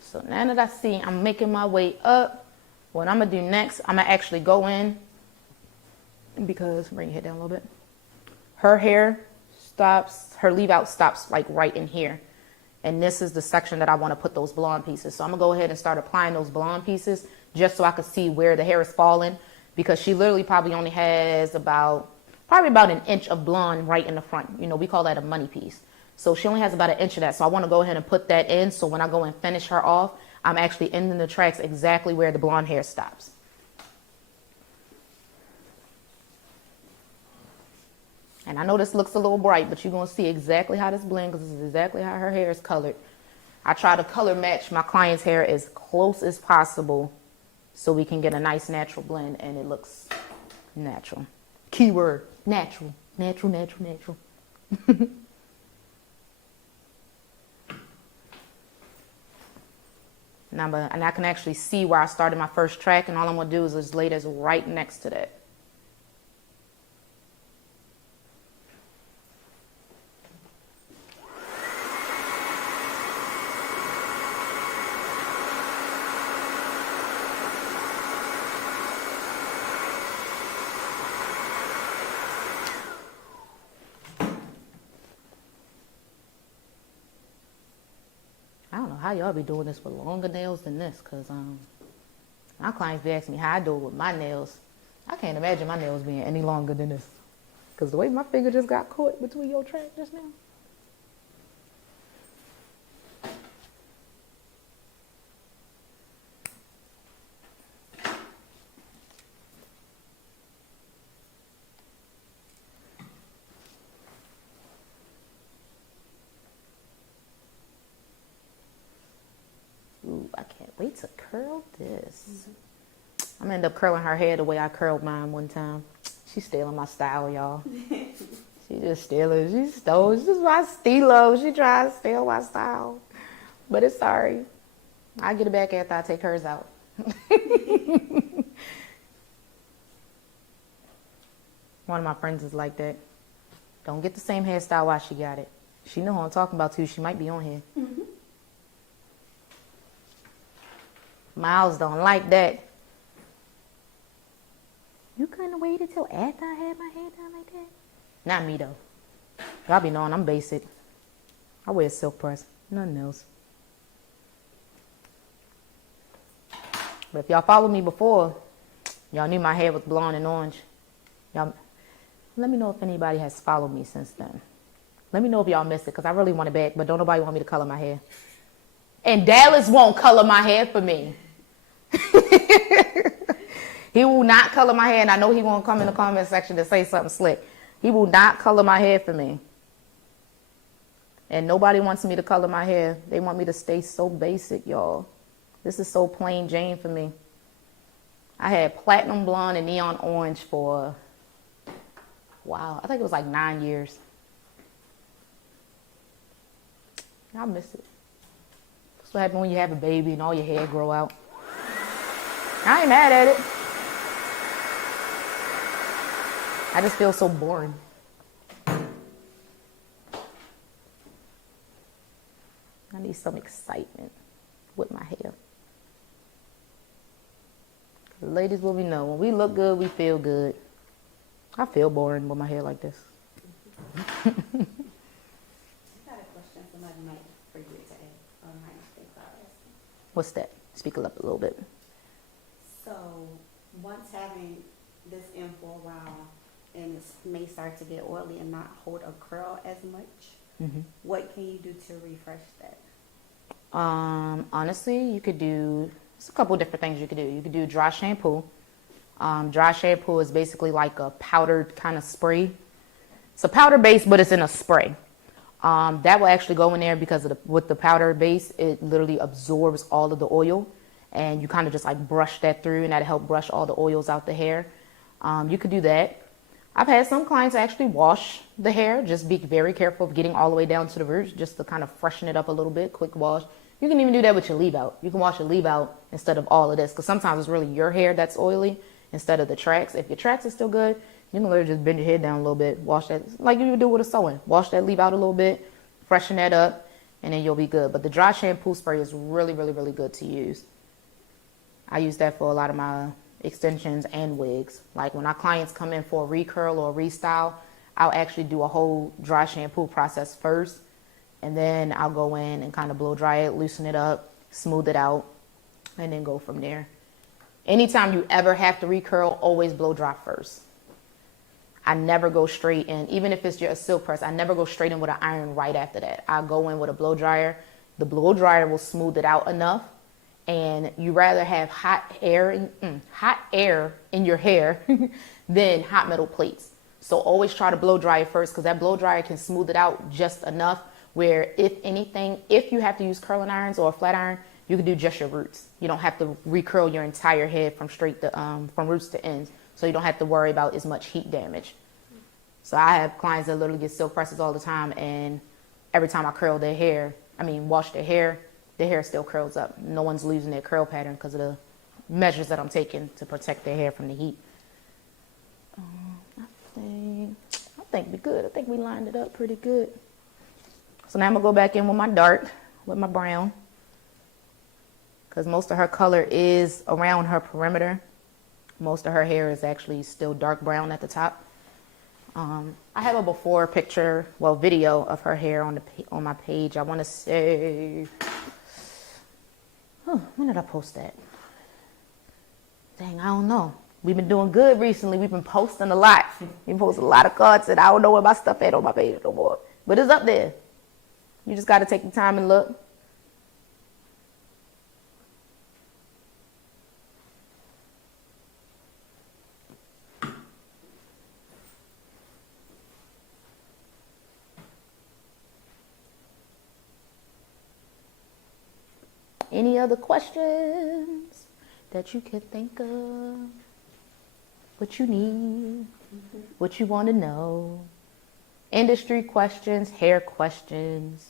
So now that I see I'm making my way up, what I'm going to do next, I'm going to actually go in, because, bring your head down a little bit. Her hair stops, her leave out stops like right in here. And this is the section that I want to put those blonde pieces. So I'm going to go ahead and start applying those blonde pieces just so I can see where the hair is falling, because she literally probably only has about an inch of blonde right in the front. You know, we call that a money piece. So she only has about an inch of that. So I want to go ahead and put that in. So when I go and finish her off, I'm actually ending the tracks exactly where the blonde hair stops. And I know this looks a little bright, but you're going to see exactly how this blends, because this is exactly how her hair is colored. I try to color match my client's hair as close as possible so we can get a nice natural blend and it looks natural. Keyword, natural, natural, natural, natural. And I can actually see where I started my first track, and all I'm going to do is just lay this right next to that. I don't know how y'all be doing this with longer nails than this, because my clients be asking me how I do it with my nails. I can't imagine my nails being any longer than this, because the way my finger just got caught between your track just now. Ooh, I can't wait to curl this. I'm gonna end up curling her hair the way I curled mine one time. She's stealing my style, y'all. She just stealing. She stole. She's my stilo. She tries to steal my style. But it's sorry. I'll get it back after I take hers out. One of my friends is like that. Don't get the same hairstyle while she got it. She know who I'm talking about too. She might be on here. Miles don't like that. You couldn't have waited till after I had my hair done like that? Not me, though. Y'all be knowing I'm basic. I wear silk press. Nothing else. But if y'all followed me before, y'all knew my hair was blonde and orange. Y'all, let me know if anybody has followed me since then. Let me know if y'all missed it, because I really want it back, but don't nobody want me to color my hair. And Dallas won't color my hair for me. He will not color my hair, and I know he won't come in the comment section to say something slick. He will not color my hair for me. And nobody wants me to color my hair. They want me to stay so basic, y'all. This is so plain Jane for me. I had platinum blonde and neon orange for, wow, I think it was like 9 years. I miss it. That's what happens when you have a baby and all your hair grow out. I ain't mad at it. I just feel so boring. I need some excitement with my hair. Ladies, what we know, when we look good, we feel good. I feel boring with my hair like this. I got a question somebody might forget to ask or might think about asking. What's that? Speak it up a little bit. So once having this in for a while and it may start to get oily and not hold a curl as much, what can you do to refresh that? Honestly, you could do, it's a couple different things you could do. You could do dry shampoo. Dry shampoo is basically like a powdered kind of spray. It's a powder base, but it's in a spray. That will actually go in there because with the powder base, it literally absorbs all of the oil, and you kind of just like brush that through, and that'll help brush all the oils out the hair. You could do that. I've had some clients actually wash the hair. Just be very careful of getting all the way down to the roots, just to kind of freshen it up a little bit. Quick wash. You can even do that with your leave out. You can wash your leave out instead of all of this, because sometimes it's really your hair that's oily instead of the tracks. If your tracks are still good, you can literally just bend your head down a little bit, wash that, like you would do with a sewing. Wash that leave out a little bit, freshen that up, and then you'll be good. But the dry shampoo spray is really, really, really good to use. I use that for a lot of my extensions and wigs. Like when our clients come in for a recurl or a restyle, I'll actually do a whole dry shampoo process first, and then I'll go in and kind of blow dry it, loosen it up, smooth it out, and then go from there. Anytime you ever have to recurl, always blow dry first. I never go straight in, even if it's just a silk press, I never go straight in with an iron right after that. I go in with a blow dryer. The blow dryer will smooth it out enough, and you rather have hot air in your hair than hot metal plates. So always try to blow dry it first, because that blow dryer can smooth it out just enough where, if anything, if you have to use curling irons or a flat iron, you can do just your roots. You don't have to recurl your entire head from from roots to ends. So you don't have to worry about as much heat damage. So I have clients that literally get silk presses all the time, and every time I curl their hair, wash their hair still curls up. No one's losing their curl pattern because of the measures that I'm taking to protect their hair from the heat. I think we're good. I think we lined it up pretty good. So now I'm gonna go back in with my dark, with my brown, because most of her color is around her perimeter. Most of her hair is actually still dark brown at the top. I have a before picture, video of her hair on my page. I want to say, when did I post that? Dang, I don't know. We've been doing good recently. We've been posting a lot. We posted a lot of cards, and I don't know where my stuff at on my page no more. But it's up there. You just got to take the time and look. Any other questions that you can think of? What you need, what you want to know? Industry questions, hair questions,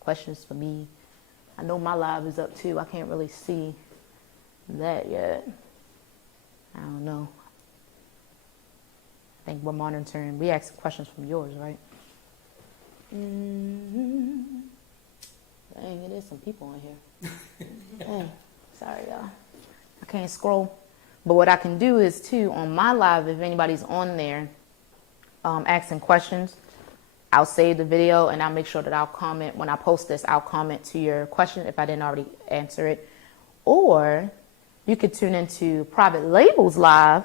questions for me. I know my live is up too. I can't really see that yet. I don't know. I think we're monitoring. We asked questions from yours, right? Dang, it is some people on here. Dang, Sorry, y'all. I can't scroll. But what I can do is, too, on my live, if anybody's on there asking questions, I'll save the video and I'll make sure that I'll comment. When I post this, I'll comment to your question if I didn't already answer it. Or you could tune into Private Labels Live,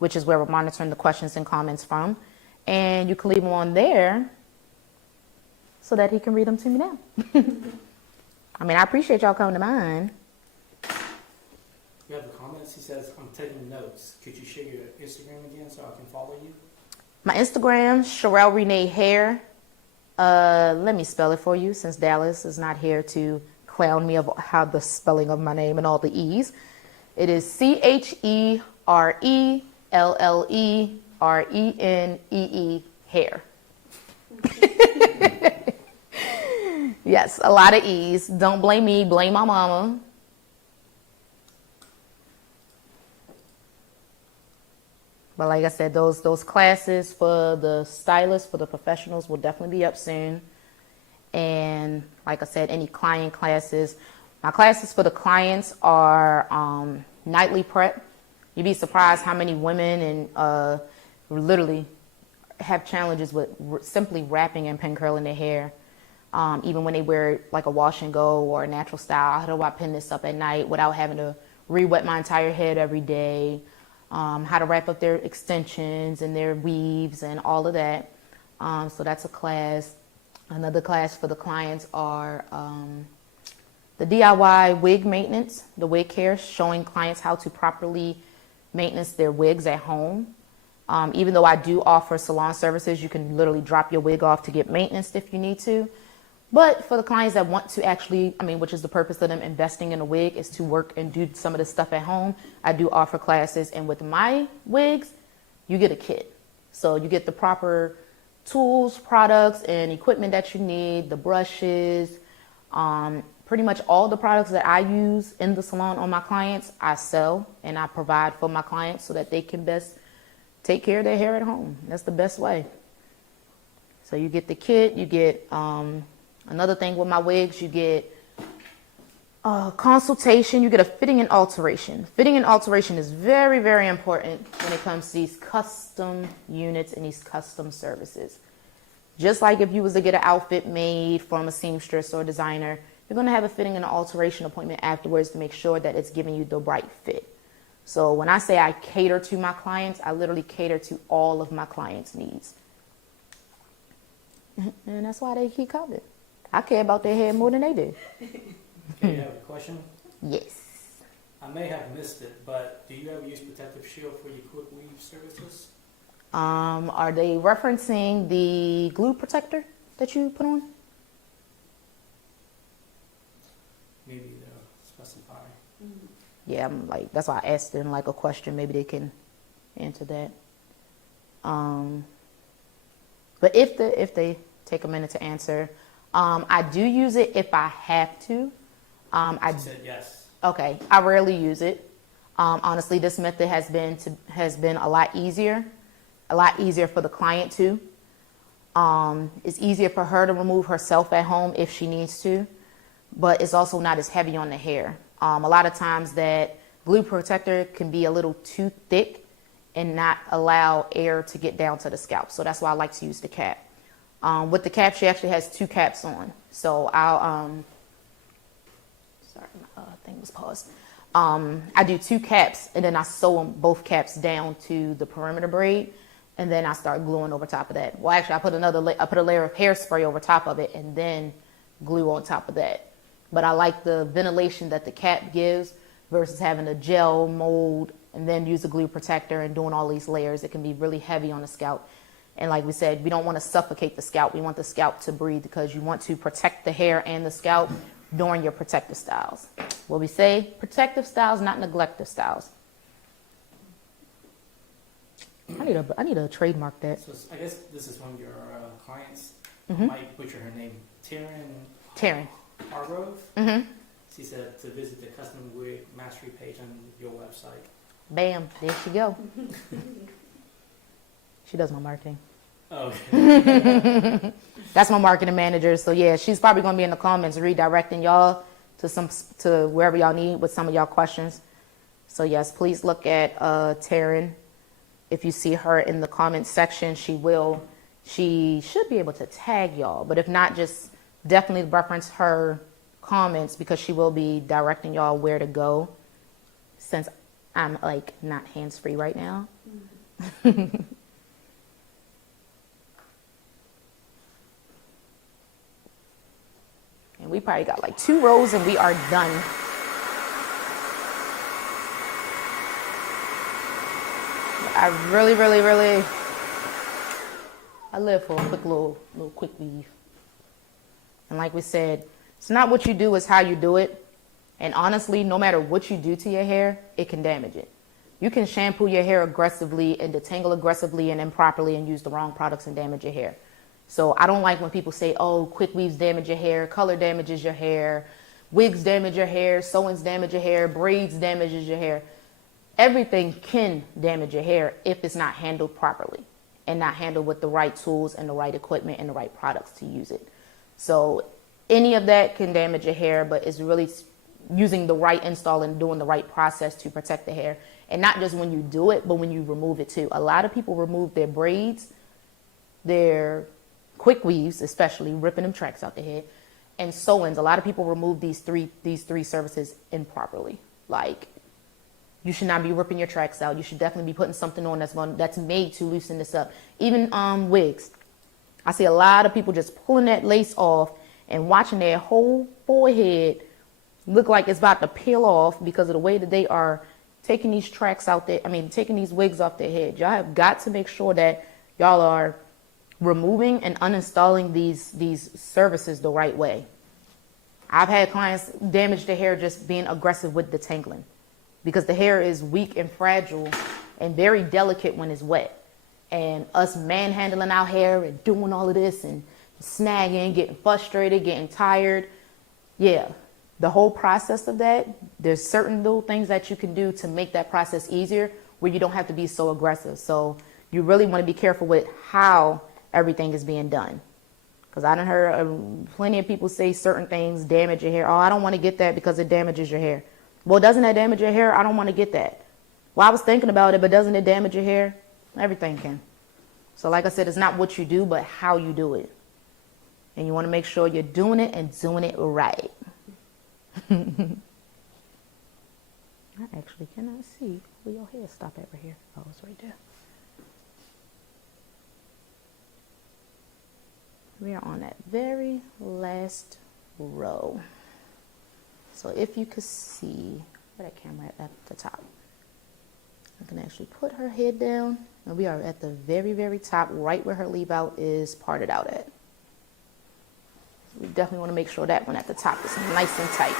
which is where we're monitoring the questions and comments from. And you can leave them on there so that he can read them to me now. I mean, I appreciate y'all coming to mine. We have the comments. He says, I'm taking notes. Could you share your Instagram again so I can follow you? My Instagram, Sherelle Renee Hair. Let me spell it for you since Dallas is not here to clown me of how the spelling of my name and all the E's. It is CHERELLERENEE Hair. Yes, a lot of E's. Don't blame me, blame my mama. But like I said, those classes for the stylists, for the professionals will definitely be up soon. And like I said, any client classes. My classes for the clients are nightly prep. You'd be surprised how many women and literally have challenges with simply wrapping and pin curling their hair. Even when they wear like a wash and go or a natural style. How do I pin this up at night without having to re-wet my entire head every day? How to wrap up their extensions and their weaves and all of that. So that's a class. Another class for the clients are the DIY wig maintenance, the wig care, showing clients how to properly maintenance their wigs at home. Even though I do offer salon services, you can literally drop your wig off to get maintenance if you need to. But for the clients that want to actually, which is the purpose of them investing in a wig, is to work and do some of the stuff at home, I do offer classes. And with my wigs, you get a kit. So you get the proper tools, products, and equipment that you need, the brushes, pretty much all the products that I use in the salon on my clients, I sell and I provide for my clients so that they can best take care of their hair at home. That's the best way. So you get the kit, you get... Another thing with my wigs, you get a consultation, you get a fitting and alteration. Fitting and alteration is very, very important when it comes to these custom units and these custom services. Just like if you was to get an outfit made from a seamstress or designer, you're going to have a fitting and alteration appointment afterwards to make sure that it's giving you the right fit. So when I say I cater to my clients, I literally cater to all of my clients' needs. And that's why they keep coming. I care about their hair more than they do. Okay, you have a question? Yes. I may have missed it, but do you ever use Protective Shield for your quick weave services? Are they referencing the glue protector that you put on? Maybe they'll specify. Yeah, that's why I asked them like a question. Maybe they can answer that. But if they take a minute to answer, I do use it if I have to. I said yes. Okay, I rarely use it. Honestly, this method has been a lot easier for the client too. It's easier for her to remove herself at home if she needs to, but it's also not as heavy on the hair. A lot of times that glue protector can be a little too thick and not allow air to get down to the scalp. So that's why I like to use the cap. With the cap, she actually has 2 caps on. So I'll, sorry, my thing was paused. I do 2 caps and then I sew them, both caps down to the perimeter braid. And then I start gluing over top of that. Well, actually, I put a layer of hairspray over top of it and then glue on top of that. But I like the ventilation that the cap gives versus having a gel mold and then use a glue protector and doing all these layers. It can be really heavy on the scalp. And like we said, we don't want to suffocate the scalp. We want the scalp to breathe because you want to protect the hair and the scalp during your protective styles. What we say, protective styles, not neglective styles. I need to trademark that. So I guess this is one of your clients. Mm-hmm. I might butcher her name. Taryn. Hargrove. Mm-hmm. She said to visit the custom wig mastery page on your website. Bam, there she go. She does my marketing. Okay. That's my marketing manager. So yeah, she's probably going to be in the comments redirecting y'all to wherever y'all need with some of y'all questions. So yes, please look at Taryn. If you see her in the comments section, she should be able to tag y'all. But if not, just definitely reference her comments because she will be directing y'all where to go since I'm like not hands-free right now. And we probably got like 2 rows and we are done. I really, really, really, I live for a quick little quick weave. And like we said, it's not what you do, it's how you do it. And honestly, no matter what you do to your hair, it can damage it. You can shampoo your hair aggressively and detangle aggressively and improperly and use the wrong products and damage your hair. So I don't like when people say, oh, quick weaves damage your hair, color damages your hair, wigs damage your hair, sew-ins damage your hair, braids damages your hair. Everything can damage your hair if it's not handled properly and not handled with the right tools and the right equipment and the right products to use it. So any of that can damage your hair, but it's really using the right install and doing the right process to protect the hair. And not just when you do it, but when you remove it too. A lot of people remove their braids, their quick weaves, especially ripping them tracks out the head, and sew-ins. A lot of people remove these three services improperly. Like, you should not be ripping your tracks out. You should definitely be putting something on that's made to loosen this up. Even wigs. I see a lot of people just pulling that lace off and watching their whole forehead look like it's about to peel off because of the way that they are taking these tracks out there. I mean, taking these wigs off their head. Y'all have got to make sure that y'all are removing and uninstalling these services the right way. I've had clients damage their hair just being aggressive with detangling because the hair is weak and fragile and very delicate when it's wet. And us manhandling our hair and doing all of this and snagging, getting frustrated, getting tired. Yeah, the whole process of that, there's certain little things that you can do to make that process easier where you don't have to be so aggressive. So you really want to be careful with how everything is being done. Because I done heard plenty of people say certain things damage your hair. Oh, I don't want to get that because it damages your hair. Well, doesn't that damage your hair? I don't want to get that. Well, I was thinking about it, but doesn't it damage your hair? Everything can. So like I said, it's not what you do, but how you do it. And you want to make sure you're doing it and doing it right. I actually cannot see where your hair stop at right here. Oh, it's right there. We are on that very last row. So if you could see where that camera at the top, I can actually put her head down, and we are at the very, very top, right where her leave out is parted out at. We definitely want to make sure that one at the top is nice and tight.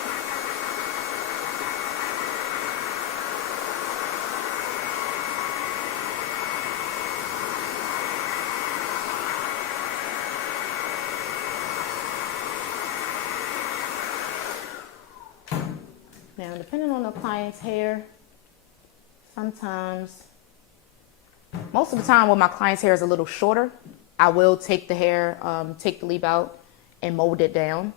Now, depending on the client's hair, sometimes, most of the time when my client's hair is a little shorter, I will take the hair, take the leave out and mold it down.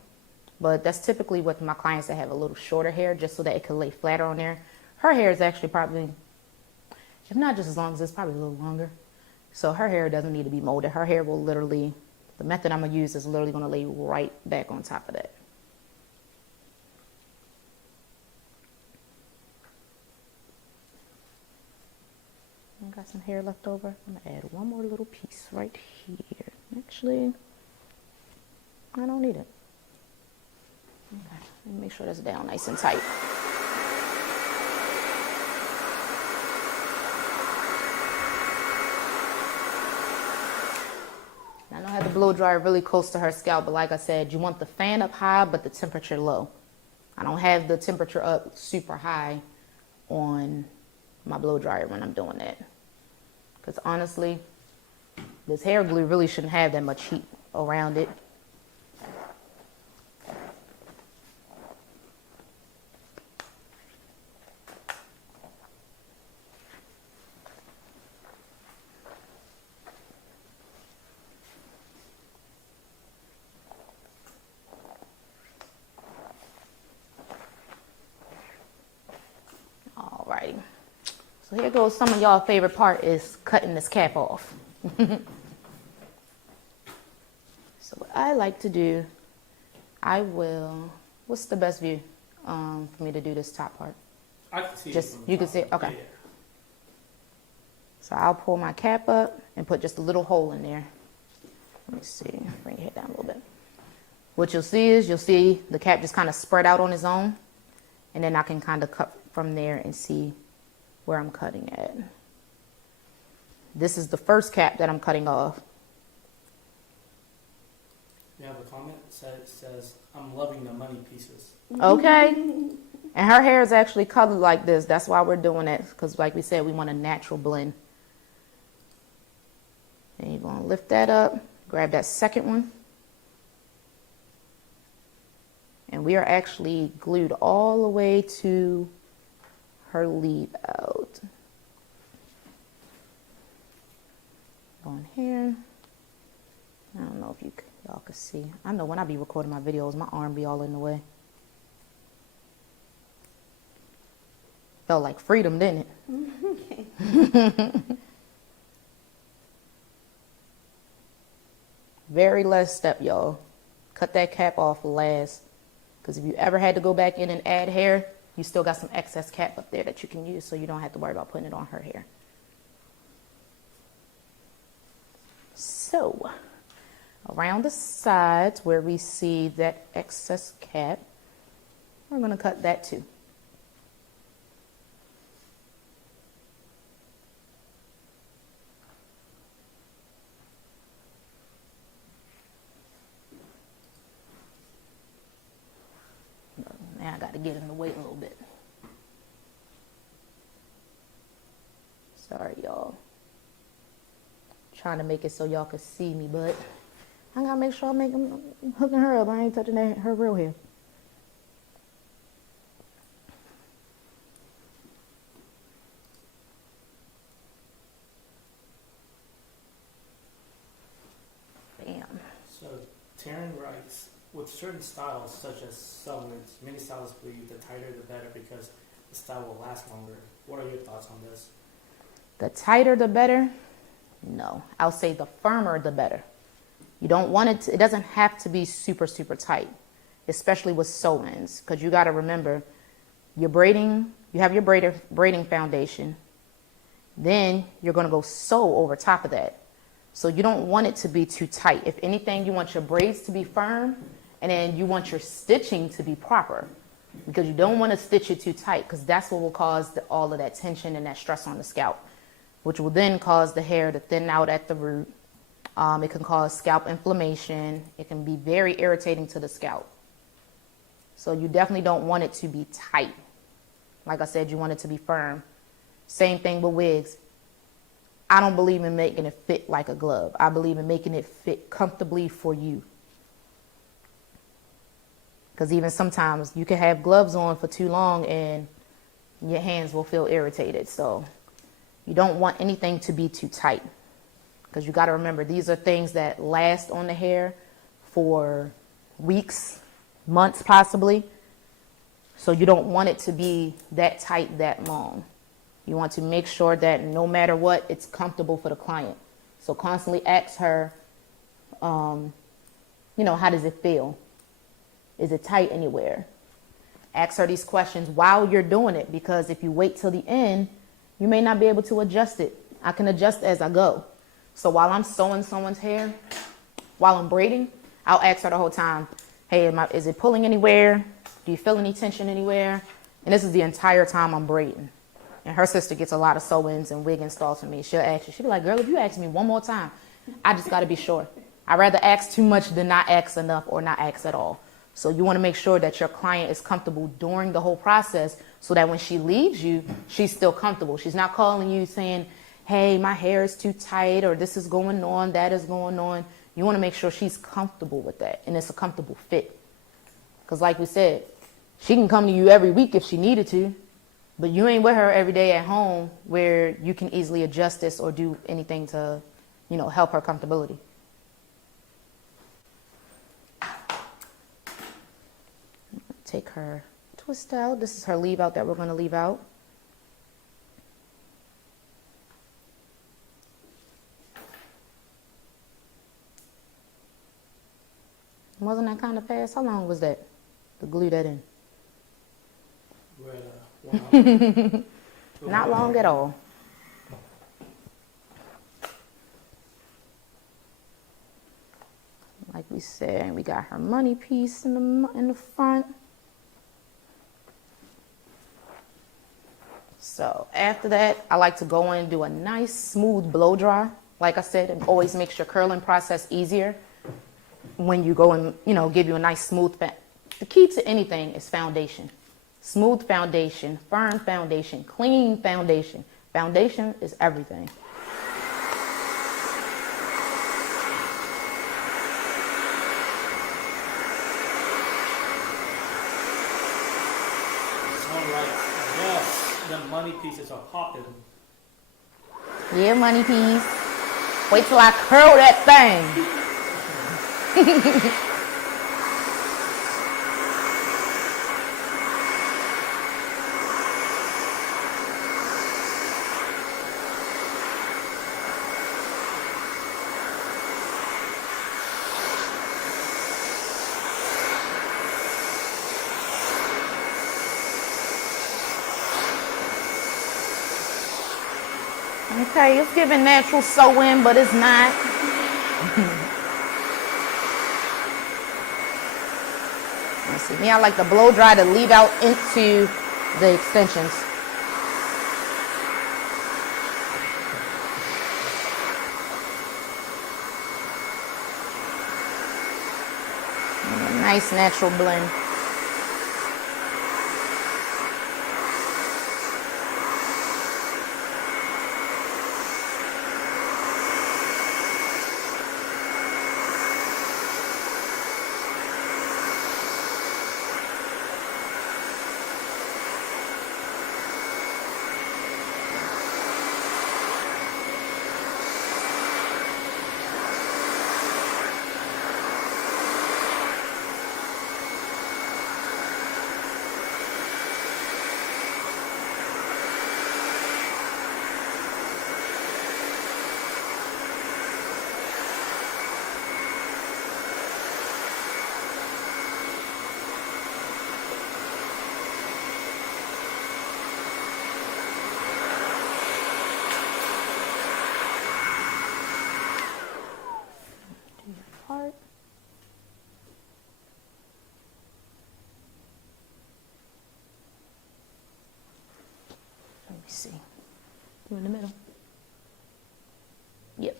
But that's typically with my clients that have a little shorter hair, just so that it can lay flatter on there. Her hair is actually probably, if not just as long as this, probably a little longer. So her hair doesn't need to be molded. Her hair will literally, the method I'm going to use is literally going to lay right back on top of that. I got some hair left over. I'm going to add one more little piece right here. Actually, I don't need it. Okay, let me make sure that's down nice and tight. I know I have the blow dryer really close to her scalp, but like I said, you want the fan up high, but the temperature low. I don't have the temperature up super high on my blow dryer when I'm doing that. Because honestly, this hair glue really shouldn't have that much heat around it. So here goes some of y'all favorite part is cutting this cap off. So what I like to do, I will, what's the best view for me to do this top part? I can see Just- it. from the you can top. see it? Okay. Yeah, yeah. So I'll pull my cap up and put just a little hole in there. Let me see, bring your head down a little bit. What you'll see is, you'll see the cap just kind of spread out on its own. And then I can kind of cut from there and see where I'm cutting at. This is the first cap that I'm cutting off. We have a comment that says, I'm loving the money pieces. Okay. And her hair is actually colored like this. That's why we're doing it. Because like we said, we want a natural blend. And you're going to lift that up. Grab that second one. And we are actually glued all the way to her leave out. Going here. I don't know if y'all can see. I know when I be recording my videos, my arm be all in the way. Felt like freedom, didn't it? Very last step, y'all. Cut that cap off last. Because if you ever had to go back in and add hair, you still got some excess cap up there that you can use, so you don't have to worry about putting it on her hair. So, around the sides where we see that excess cap, we're going to cut that too. Now I got to get in the way a little bit. Sorry, y'all. Trying to make it so y'all can see me, but I gotta make sure I'm hooking her up. I ain't touching her real hair. Bam. So Taryn writes, with certain styles such as summers, many stylists believe the tighter the better because the style will last longer. What are your thoughts on this? The tighter the better? No. I'll say the firmer the better. You don't want it to, it doesn't have to be super, super tight, especially with sew-ins, because you got to remember, you're braiding, you have your braiding foundation, then you're going to go sew over top of that. So you don't want it to be too tight. If anything, you want your braids to be firm, and then you want your stitching to be proper, because you don't want to stitch it too tight, because that's what will cause all of that tension and that stress on the scalp, which will then cause the hair to thin out at the root. It can cause scalp inflammation. It can be very irritating to the scalp. So you definitely don't want it to be tight. Like I said, you want it to be firm. Same thing with wigs. I don't believe in making it fit like a glove. I believe in making it fit comfortably for you. Because even sometimes you can have gloves on for too long and your hands will feel irritated. So you don't want anything to be too tight. Because you got to remember, these are things that last on the hair for weeks, months possibly. So you don't want it to be that tight, that long. You want to make sure that no matter what, it's comfortable for the client. So constantly ask her, how does it feel? Is it tight anywhere? Ask her these questions while you're doing it, because if you wait till the end, you may not be able to adjust it. I can adjust as I go. So while I'm sewing someone's hair, while I'm braiding, I'll ask her the whole time, hey, is it pulling anywhere? Do you feel any tension anywhere? And this is the entire time I'm braiding. And her sister gets a lot of sew-ins and wig installs from me. She'll ask you, she'll be like, girl, if you ask me one more time, I just got to be sure. I'd rather ask too much than not ask enough or not ask at all. So you want to make sure that your client is comfortable during the whole process so that when she leaves you, she's still comfortable. She's not calling you saying, hey, my hair is too tight, or this is going on, that is going on. You want to make sure she's comfortable with that and it's a comfortable fit. Because like we said, she can come to you every week if she needed to, but you ain't with her every day at home where you can easily adjust this or do anything to, help her comfortability. Take her twist out. This is her leave out that we're going to leave out. pass? How long was that to glue that in? We're at 1 hour. Not long at all. Like we said, we got her money piece in the front. So after that, I like to go in and do a nice smooth blow dry. Like I said, it always makes your curling process easier when you go and, give you a nice smooth The key to anything is foundation. Smooth foundation, firm foundation, clean foundation. Foundation is everything. All right. Yes, the money pieces are popping. Yeah, money piece. Wait till I curl that thing. Okay, it's giving natural sewing, but it's not. Let's see. Me, I like the blow dry to leave out into the extensions. And a nice natural blend. Part. Let me see. You in the middle? Yep.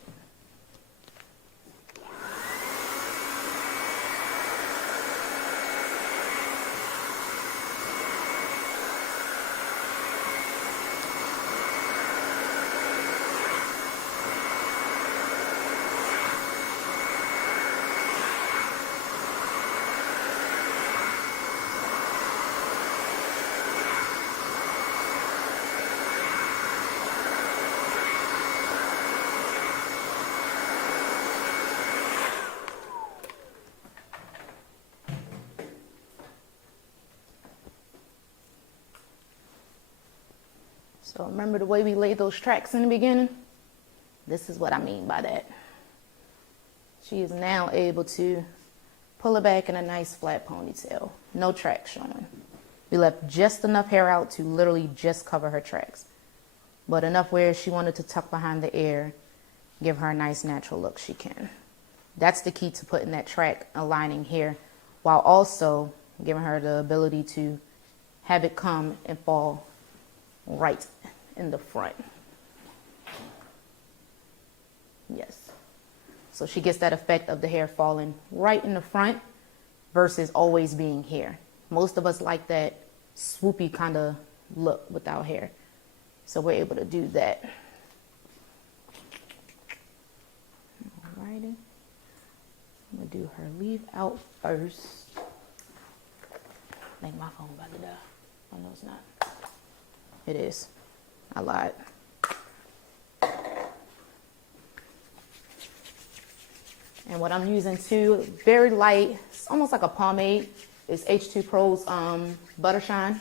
So remember the way we laid those tracks in the beginning? This is what I mean by that. She is now able to pull it back in a nice flat ponytail. No tracks showing. We left just enough hair out to literally just cover her tracks. But enough where she wanted to tuck behind the ear, give her a nice natural look, she can. That's the key to putting that track aligning here, while also giving her the ability to have it come and fall right in the front. Yes. So she gets that effect of the hair falling right in the front versus always being here. Most of us like that swoopy kind of look without hair. So we're able to do that. Alrighty. I'm going to do her leave out first. I think my phone about to die. Oh, no, it's not. It is. I lied. And what I'm using too, very light, it's almost like a pomade, is H2 Pro's Butter Shine.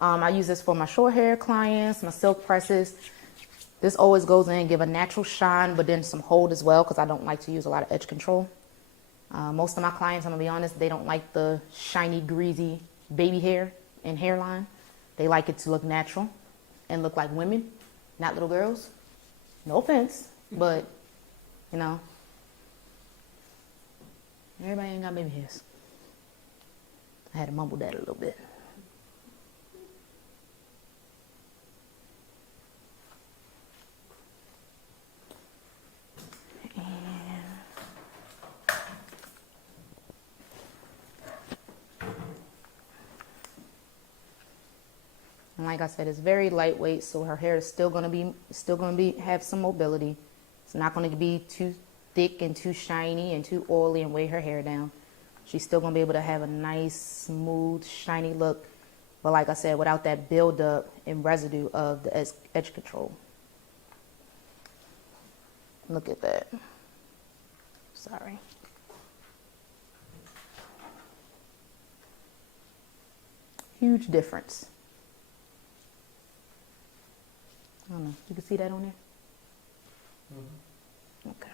I use this for my short hair clients, my silk presses. This always goes in and give a natural shine, but then some hold as well, because I don't like to use a lot of edge control. Most of my clients, I'm gonna be honest, they don't like the shiny, greasy baby hair and hairline. They like it to look natural and look like women, not little girls. No offense, but you know, everybody ain't got baby hairs. I had to mumble that a little bit. And like I said, it's very lightweight, so her hair is still gonna be have some mobility. It's not gonna be too thick and too shiny and too oily and weigh her hair down. She's still gonna be able to have a nice, smooth, shiny look, but like I said, without that buildup and residue of the edge control. Look at that. Sorry. Huge difference. I don't know. You can see that on there? Mm-hmm. Okay.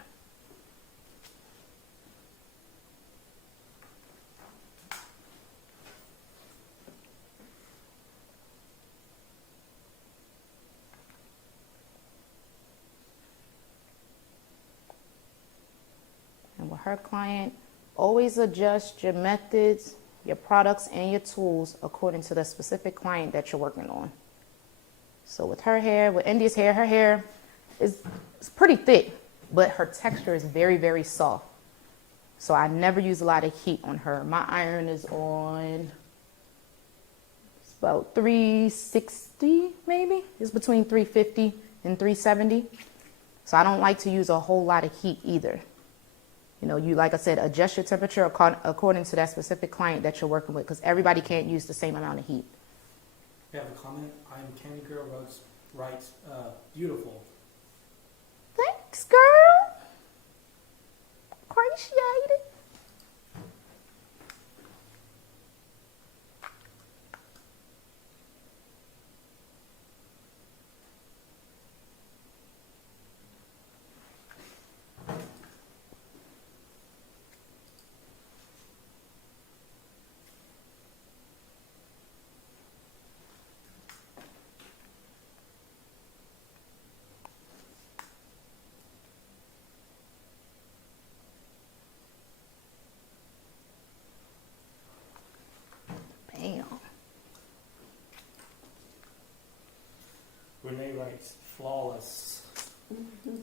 And with her client, always adjust your methods, your products, and your tools according to the specific client that you're working on. So with her hair, with India's hair, her hair is pretty thick, but her texture is very, very soft. So I never use a lot of heat on her. My iron is on, it's about 360 maybe. It's between 350 and 370. So I don't like to use a whole lot of heat either. You know, you, like I said, adjust your temperature according to that specific client that you're working with, because everybody can't use the same amount of heat. We have a comment. I'm Candy Girl writes, beautiful. Thanks, girl. Appreciate it. Bam. Renee writes, flawless. Thank you,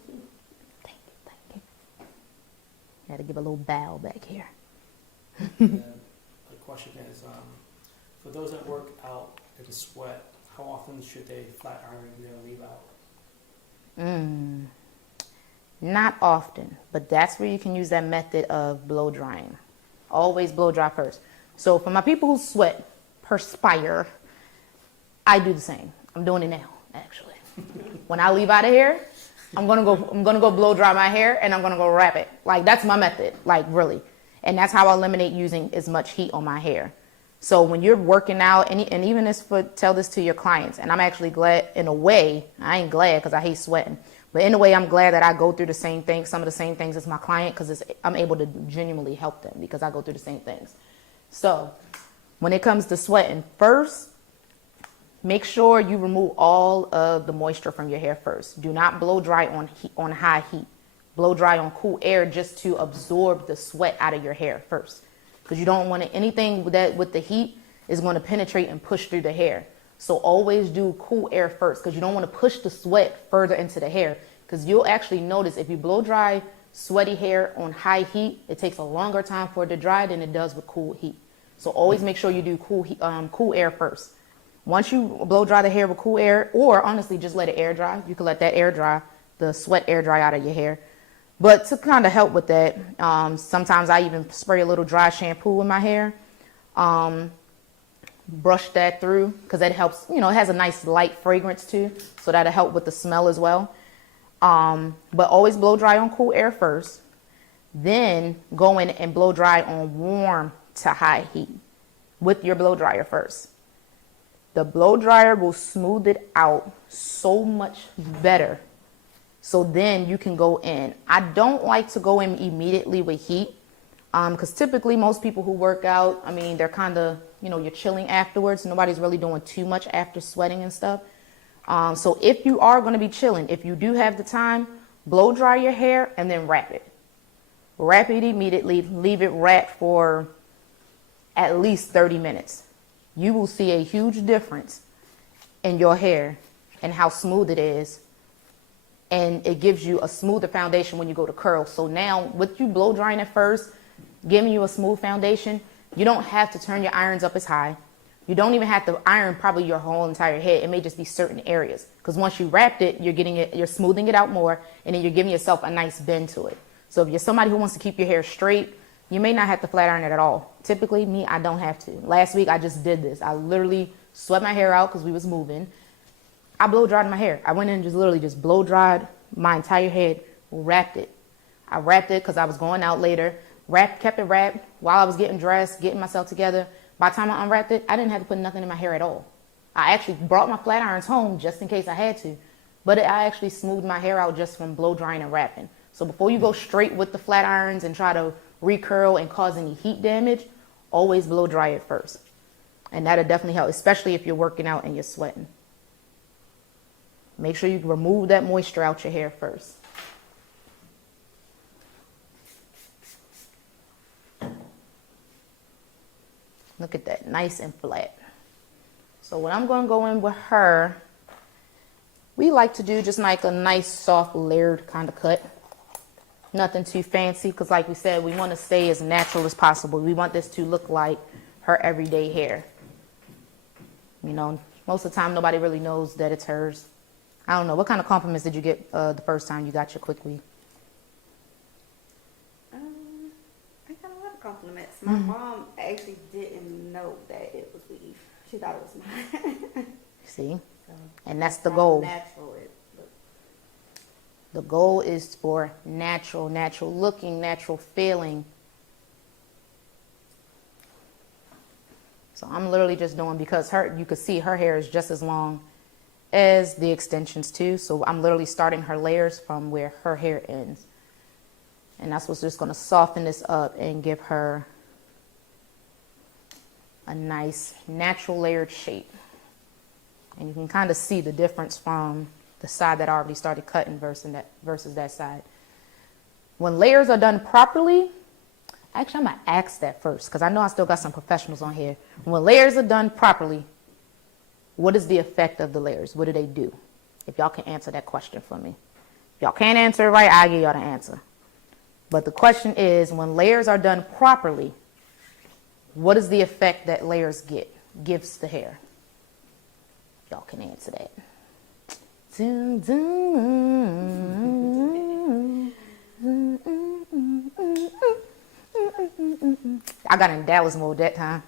thank you. Had to give a little bow back here. And then the question is, for those that work out in sweat, how often should they flat iron their leave out? Not often, but that's where you can use that method of blow drying. Always blow dry first. So for my people who sweat, perspire, I do the same. I'm doing it now, actually. When I leave out of here, I'm gonna go blow dry my hair, and I'm gonna go wrap it. Like, that's my method, like, really. And that's how I eliminate using as much heat on my hair. So when you're working out, and even tell this to your clients, and I'm actually glad, in a way, I ain't glad because I hate sweating, but in a way I'm glad that I go through the same things, some of the same things as my client, because I'm able to genuinely help them because I go through the same things. So when it comes to sweating, first, make sure you remove all of the moisture from your hair first. Do not blow dry on high heat. Blow dry on cool air just to absorb the sweat out of your hair first. Because you don't want anything with the heat is going to penetrate and push through the hair. So always do cool air first, because you don't want to push the sweat further into the hair. Because you'll actually notice if you blow dry sweaty hair on high heat, it takes a longer time for it to dry than it does with cool heat. So always make sure you do cool air first. Once you blow dry the hair with cool air, or honestly just let it air dry, you can let that air dry, the sweat air dry out of your hair. But to kind of help with that, sometimes I even spray a little dry shampoo in my hair, brush that through, because that helps, it has a nice light fragrance too, so that'll help with the smell as well. But always blow dry on cool air first, then go in and blow dry on warm to high heat with your blow dryer first. The blow dryer will smooth it out so much better. So then you can go in. I don't like to go in immediately with heat. Because typically most people who work out, I mean, they're kind of, you're chilling afterwards. Nobody's really doing too much after sweating and stuff. So if you are going to be chilling, if you do have the time, blow dry your hair and then wrap it. Wrap it immediately. Leave it wrapped for at least 30 minutes. You will see a huge difference in your hair and how smooth it is. And it gives you a smoother foundation when you go to curl. So now with you blow drying it first, giving you a smooth foundation, you don't have to turn your irons up as high. You don't even have to iron probably your whole entire head. It may just be certain areas. Because once you wrapped it, you're smoothing it out more, and then you're giving yourself a nice bend to it. So if you're somebody who wants to keep your hair straight, you may not have to flat iron it at all. Typically, me, I don't have to. Last week, I just did this. I literally swept my hair out because we was moving. I blow dried my hair. I went in and just literally just blow dried my entire head, wrapped it. I wrapped it because I was going out later. Kept it wrapped while I was getting dressed, getting myself together. By the time I unwrapped it, I didn't have to put nothing in my hair at all. I actually brought my flat irons home just in case I had to. But I actually smoothed my hair out just from blow drying and wrapping. So before you go straight with the flat irons and try to recurl and cause any heat damage, always blow dry it first. And that'll definitely help, especially if you're working out and you're sweating. Make sure you remove that moisture out your hair first. Look at that, nice and flat. So what I'm going to go in with her, we like to do just like a nice soft layered kind of cut. Nothing too fancy because like we said, we want to stay as natural as possible. We want this to look like her everyday hair. Most of the time nobody really knows that it's hers. I don't know, what kind of compliments did you get the first time you got your quick weave? I got a lot of compliments. My mom actually didn't know that it was weave. She thought it was mine. See? So, And that's the goal. Natural it looked. The goal is for natural looking, natural feeling. So I'm literally just doing, because you could see her hair is just as long as the extensions too. So I'm literally starting her layers from where her hair ends. And that's what's just going to soften this up and give her a nice natural layered shape. And you can kind of see the difference from the side that I already started cutting versus that side. When layers are done properly, actually I'm going to ask that first because I know I still got some professionals on here. When layers are done properly, what is the effect of the layers? What do they do? If y'all can answer that question for me. If y'all can't answer it right, I'll give y'all the answer. But the question is, when layers are done properly, what is the effect that layers gives the hair? Y'all can answer that. Dun, dun. I got in Dallas mode that time.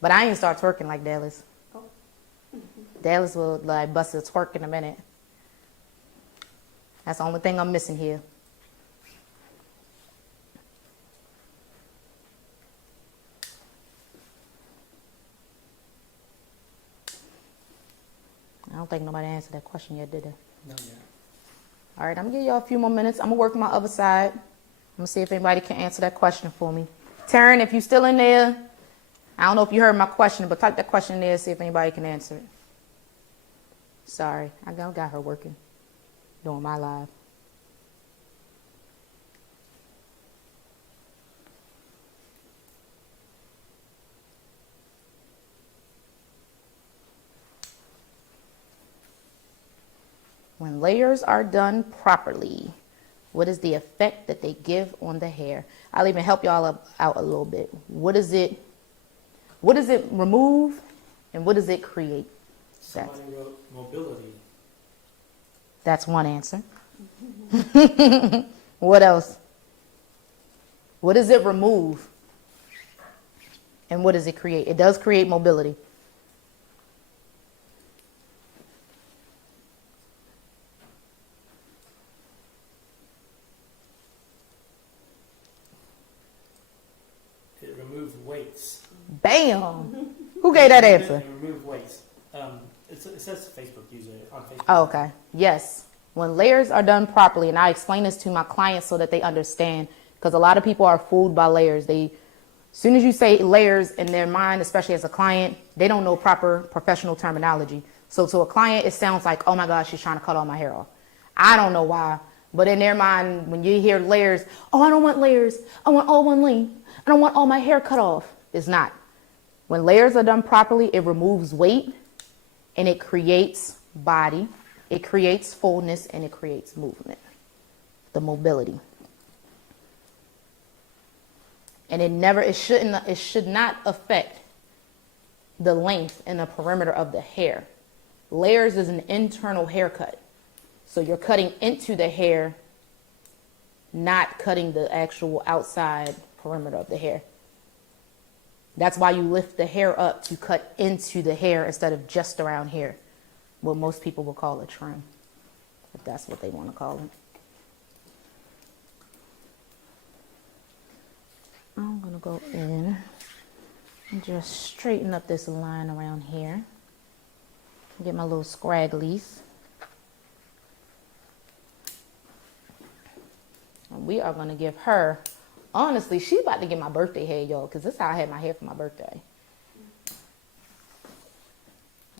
But I ain't start twerking like Dallas. Oh. Dallas will like bust a twerk in a minute. That's the only thing I'm missing here. I don't think nobody answered that question yet, did they? No, yeah. All right, I'm going to give y'all a few more minutes. I'm going to work my other side. I'm going to see if anybody can answer that question for me. Taryn, if you're still in there, I don't know if you heard my question, but type that question in there, see if anybody can answer it. Sorry, I got her working, doing my live. When layers are done properly, what is the effect that they give on the hair? I'll even help y'all out a little bit. What does it remove and what does it create? Somebody wrote mobility. That's one answer. What else? What does it remove? And what does it create? It does create mobility. It removes weights. Bam! Who gave that answer? It removes weights. It says Facebook user on Facebook. Oh, okay. Yes. When layers are done properly, and I explain this to my clients so that they understand, because a lot of people are fooled by layers. As soon as you say layers in their mind, especially as a client, they don't know proper professional terminology. So to a client, it sounds like, oh my God, she's trying to cut all my hair off. I don't know why, but in their mind, when you hear layers, oh, I don't want layers. I want all one length. I don't want all my hair cut off. It's not. When layers are done properly, it removes weight and it creates body. It creates fullness and it creates movement, the mobility. And it should not affect the length and the perimeter of the hair. Layers is an internal haircut. So you're cutting into the hair, not cutting the actual outside perimeter of the hair. That's why you lift the hair up to cut into the hair instead of just around here. What most people will call a trim, if that's what they want to call it. I'm going to go in and just straighten up this line around here. Get my little scragglies. And we are going to give her, honestly, she's about to get my birthday hair, y'all, because this is how I had my hair for my birthday.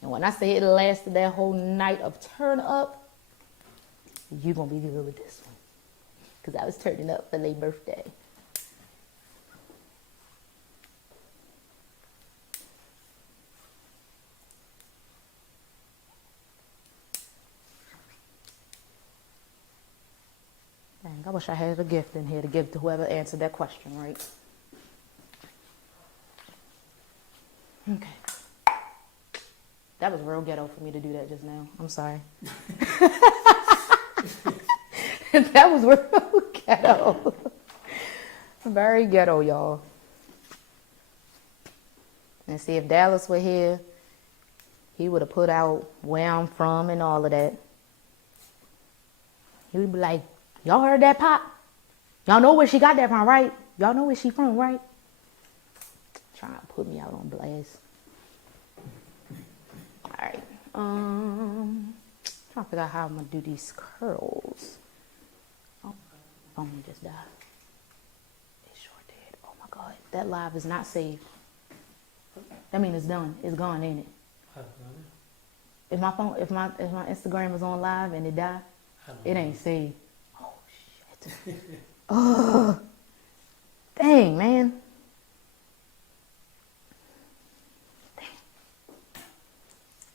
And when I say it lasted that whole night of turn up, you're going to be good with this one. Because I was turning up for their birthday. Dang, I wish I had a gift in here to give to whoever answered that question, right? Okay. That was real ghetto for me to do that just now. I'm sorry. That was real ghetto. Very ghetto, y'all. And see, if Dallas were here, he would have put out where I'm from and all of that. He would be like, y'all heard that, Pop? Y'all know where she got that from, right? Y'all know where she from, right? Trying to put me out on blast. All right. Trying to figure out how I'm gonna do these curls. Oh, phone just died. It sure did. Oh my God, that live is not saved. That means it's done. It's gone, ain't it? If my phone, if my Instagram is on live and it died, it ain't saved. Oh shit. Oh, dang, man. Dang.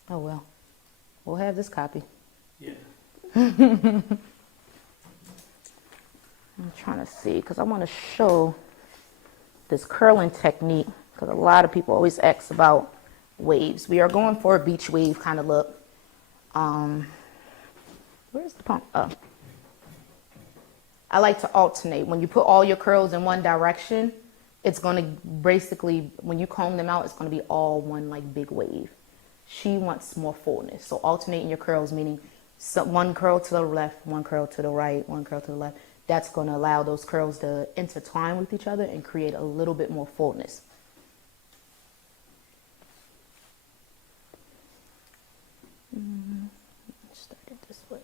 Oh well, we'll have this copy. Yeah. I'm trying to see because I want to show this curling technique because a lot of people always ask about waves. We are going for a beach wave kind of look. Where's the pump? Oh. I like to alternate. When you put all your curls in one direction, it's going to basically, when you comb them out, it's going to be all one like big wave. She wants more fullness. So alternating your curls, meaning one curl to the left, one curl to the right, one curl to the left. That's going to allow those curls to intertwine with each other and create a little bit more fullness. Let's start it this way.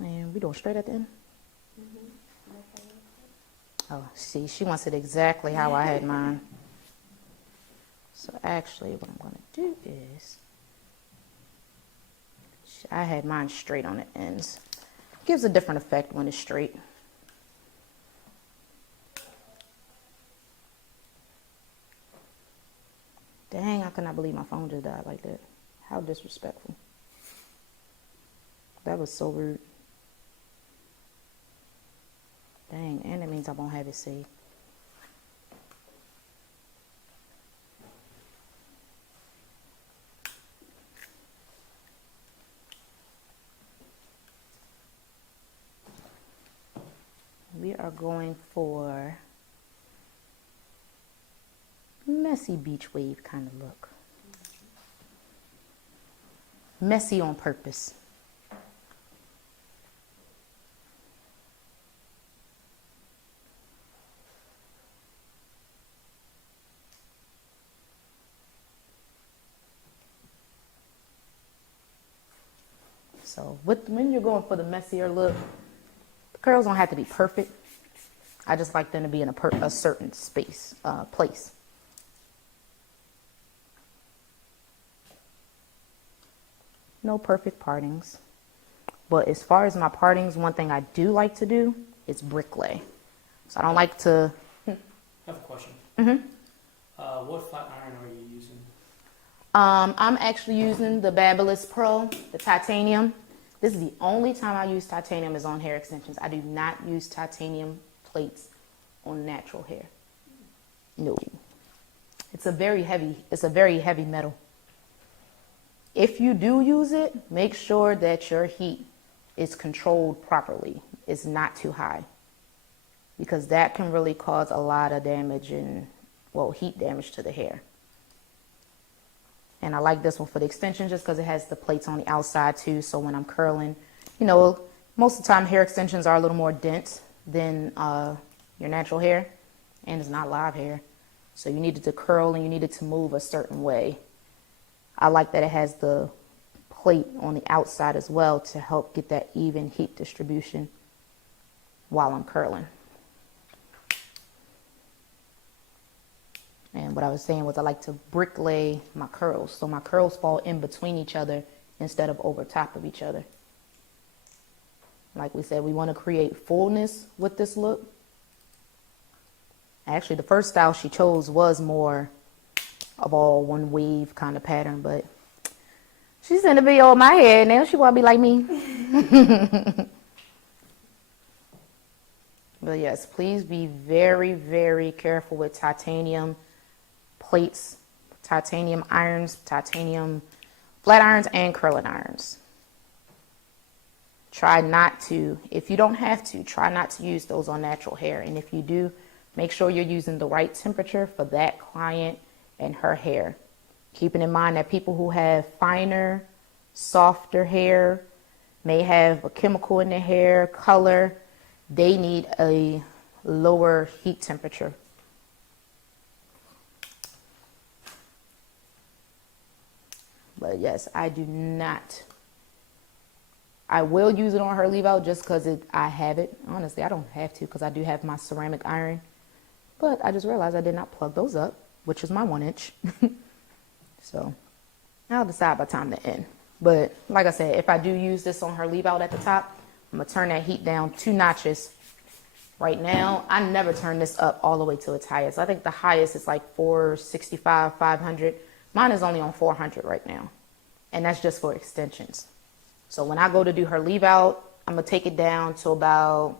And we go straight at the end. Oh, see, she wants it exactly how I had mine. So actually, what I'm going to do is, I had mine straight on the ends. Gives a different effect when it's straight. Dang, I cannot believe my phone just died like that. How disrespectful. That was so rude. Dang, and it means I won't have it saved. We are going for messy beach wave kind of look. Messy on purpose. So when you're going for the messier look, the curls don't have to be perfect. I just like them to be in a certain place. No perfect partings. But as far as my partings, one thing I do like to do is bricklay. So I don't like to... I have a question. What flat iron are you using? I'm actually using the Babyliss Pro, the titanium. This is the only time I use titanium is on hair extensions. I do not use titanium plates on natural hair. No. It's a very heavy metal. If you do use it, make sure that your heat is controlled properly. It's not too high, because that can really cause a lot of damage heat damage to the hair. And I like this one for the extension just because it has the plates on the outside too. So when I'm curling, most of the time hair extensions are a little more dense than your natural hair, and it's not live hair. So you need it to curl and you need it to move a certain way. I like that it has the plate on the outside as well to help get that even heat distribution while I'm curling. And what I was saying was I like to bricklay my curls, so my curls fall in between each other instead of over top of each other. Like we said, we want to create fullness with this look. Actually, the first style she chose was more of all one wave kind of pattern, but she's in the video of my hair now. She want to be like me. But yes, please be very, very careful with titanium plates, titanium irons, titanium flat irons, and curling irons. Try not to, if you don't have to, try not to use those on natural hair. And if you do, make sure you're using the right temperature for that client and her hair. Keeping in mind that people who have finer, softer hair may have a chemical in their hair, color. They need a lower heat temperature. But yes, I do not. I will use it on her leave out just because I have it. Honestly, I don't have to because I do have my ceramic iron. But I just realized I did not plug those up, which is my 1 inch. So I'll decide by the time to end. But like I said, if I do use this on her leave out at the top, I'm going to turn that heat down 2 notches. Right now, I never turn this up all the way to its highest. I think the highest is like 465, 500. Mine is only on 400 right now. And that's just for extensions. So when I go to do her leave out, I'm going to take it down to about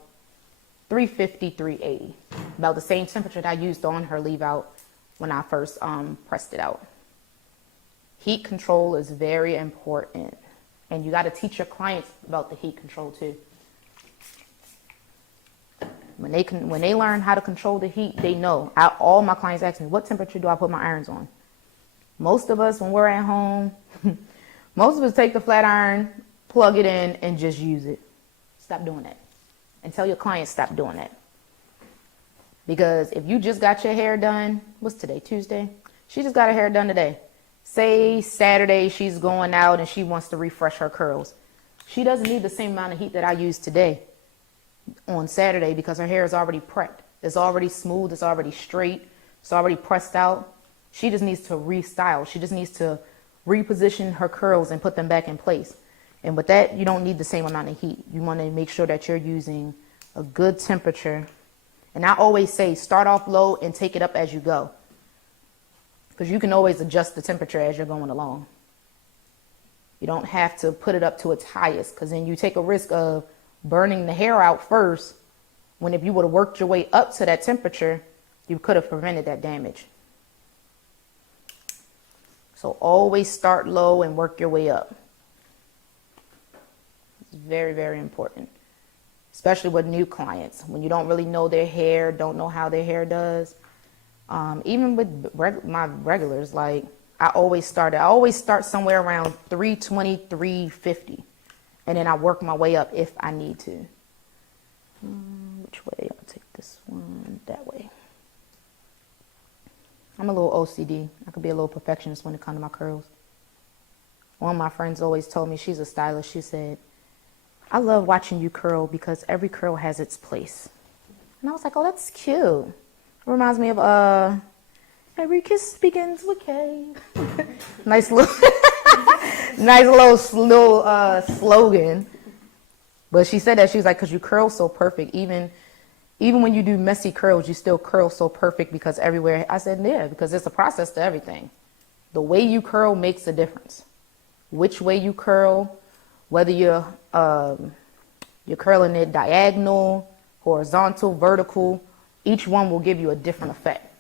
350, 380. About the same temperature that I used on her leave out when I first pressed it out. Heat control is very important. And you got to teach your clients about the heat control too. When they learn how to control the heat, they know. All my clients ask me, what temperature do I put my irons on? Most of us, when we're at home, most of us take the flat iron, plug it in, and just use it. Stop doing that. And tell your clients stop doing that. Because if you just got your hair done, what's today, Tuesday? She just got her hair done today. Say Saturday she's going out and she wants to refresh her curls. She doesn't need the same amount of heat that I used today on Saturday because her hair is already prepped. It's already smooth. It's already straight. It's already pressed out. She just needs to restyle. She just needs to reposition her curls and put them back in place. And with that, you don't need the same amount of heat. You want to make sure that you're using a good temperature. And I always say start off low and take it up as you go. Because you can always adjust the temperature as you're going along. You don't have to put it up to its highest because then you take a risk of burning the hair out first, when if you would have worked your way up to that temperature, you could have prevented that damage. So always start low and work your way up. It's very, very important, especially with new clients. When you don't really know their hair, don't know how their hair does. Even with my regulars, like I always start somewhere around 320, 350. And then I work my way up if I need to. Which way? I'll take this one that way. I'm a little OCD. I could be a little perfectionist when it comes to my curls. One of my friends always told me, she's a stylist, she said, I love watching you curl because every curl has its place. And I was like, oh, that's cute. Reminds me of every kiss begins with K. Nice little nice little slogan. But she said that, she was like, because you curl so perfect, even when you do messy curls, you still curl so perfect because everywhere. I said, yeah, because it's a process to everything. The way you curl makes a difference. Which way you curl, whether you're curling it diagonal, horizontal, vertical, each one will give you a different effect.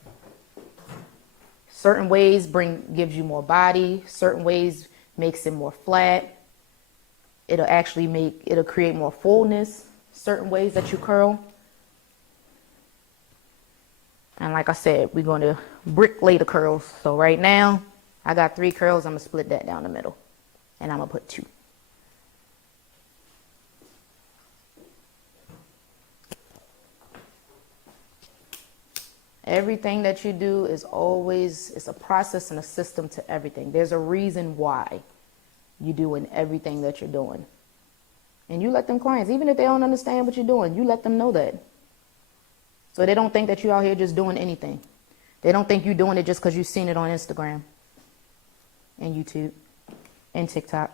Certain ways gives you more body, certain ways makes it more flat. It'll create more fullness, certain ways that you curl. And like I said, we're going to brick-lay the curls. So right now, I got 3 curls. I'm going to split that down the middle. And I'm going to put 2. Everything that you do is always, it's a process and a system to everything. There's a reason why you're doing everything that you're doing. And you let them clients, even if they don't understand what you're doing, you let them know that. So they don't think that you're out here just doing anything. They don't think you're doing it just because you've seen it on Instagram and YouTube and TikTok.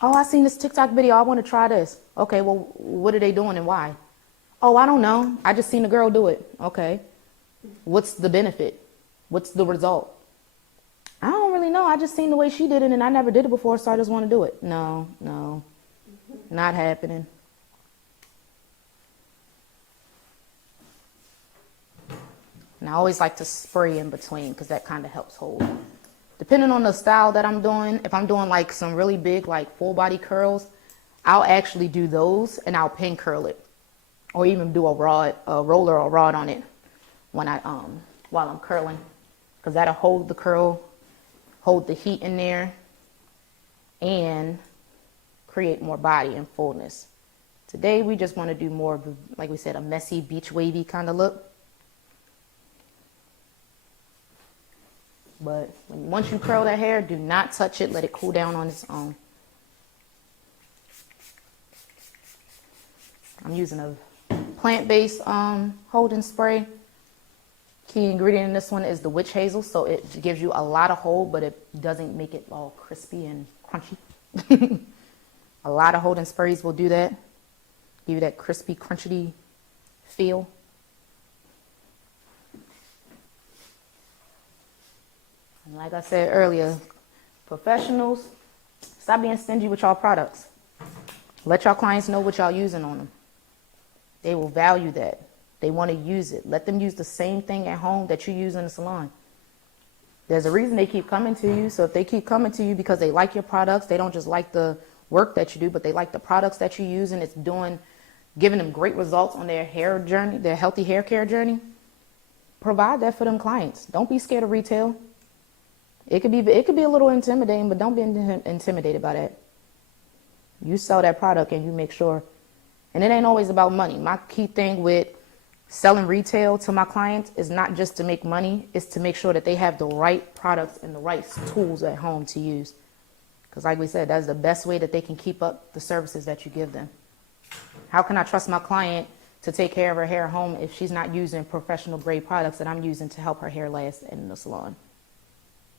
Oh, I seen this TikTok video. I want to try this. Okay, well, what are they doing and why? Oh, I don't know. I just seen a girl do it. Okay. What's the benefit? What's the result? I don't really know. I just seen the way she did it and I never did it before, so I just want to do it. No, not happening. And I always like to spray in between because that kind of helps hold. Depending on the style that I'm doing, if I'm doing like some really big, like full body curls, I'll actually do those and I'll pin curl it. Or even do a roller or rod on it when while I'm curling. Because that'll hold the curl, hold the heat in there, and create more body and fullness. Today we just want to do more of, like we said, a messy beach wavy kind of look. But once you curl that hair, do not touch it. Let it cool down on its own. I'm using a plant-based holding spray. Key ingredient in this one is the witch hazel, so it gives you a lot of hold, but it doesn't make it all crispy and crunchy. A lot of holding sprays will do that. Give you that crispy, crunchy feel. And like I said earlier, professionals, stop being stingy with y'all products. Let y'all clients know what y'all using on them. They will value that. They want to use it. Let them use the same thing at home that you use in the salon. There's a reason they keep coming to you. So if they keep coming to you because they like your products, they don't just like the work that you do, but they like the products that you use and it's giving them great results on their hair journey, their healthy hair care journey, provide that for them clients. Don't be scared of retail. It could be a little intimidating, but don't be intimidated by that. You sell that product and you make sure. And it ain't always about money. My key thing with selling retail to my clients is not just to make money, it's to make sure that they have the right products and the right tools at home to use. Because like we said, that's the best way that they can keep up the services that you give them. How can I trust my client to take care of her hair at home if she's not using professional grade products that I'm using to help her hair last in the salon?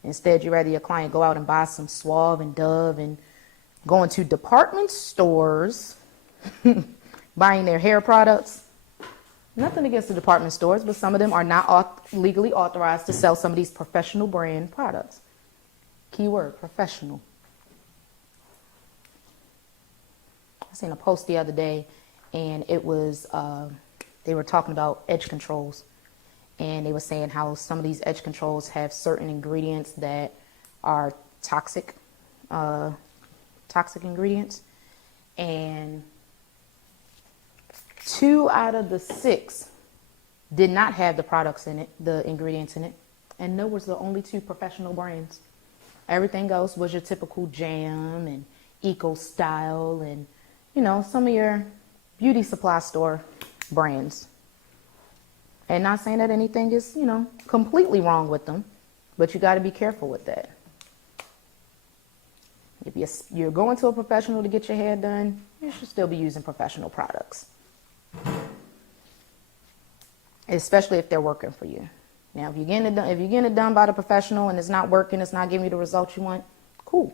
Instead, you'd rather your client go out and buy some Suave and Dove and go into department stores buying their hair products. Nothing against the department stores, but some of them are not legally authorized to sell some of these professional brand products. Keyword, professional. I seen a post the other day, and it was, they were talking about edge controls. And they were saying how some of these edge controls have certain ingredients that are toxic ingredients. And 2 out of the 6 did not have the products in it, the ingredients in it. And those were the only 2 professional brands. Everything else was your typical Jam and Eco Style and, some of your beauty supply store brands. And not saying that anything is, completely wrong with them, but you got to be careful with that. If you're going to a professional to get your hair done, you should still be using professional products, especially if they're working for you. Now, if you're getting it done by the professional and it's not working, it's not giving you the results you want, cool.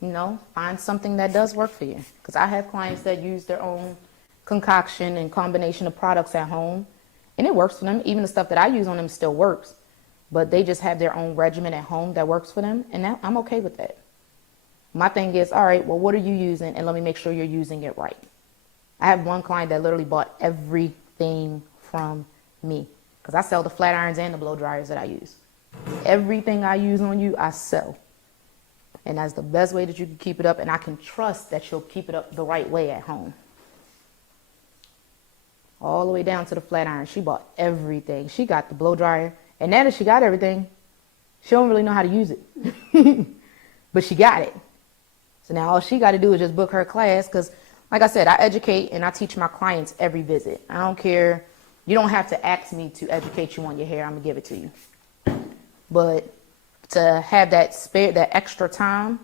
You know, find something that does work for you. Because I have clients that use their own concoction and combination of products at home, and it works for them. Even the stuff that I use on them still works, but they just have their own regimen at home that works for them, and I'm okay with that. My thing is, all right, well, what are you using? And let me make sure you're using it right. I have one client that literally bought everything from me because I sell the flat irons and the blow dryers that I use. Everything I use on you, I sell. And that's the best way that you can keep it up, and I can trust that you'll keep it up the right way at home. All the way down to the flat iron. She bought everything. She got the blow dryer, and now that she got everything, she don't really know how to use it. But she got it. So now all she got to do is just book her class because, like I said, I educate and I teach my clients every visit. I don't care. You don't have to ask me to educate you on your hair. I'm going to give it to you. But to have that extra time,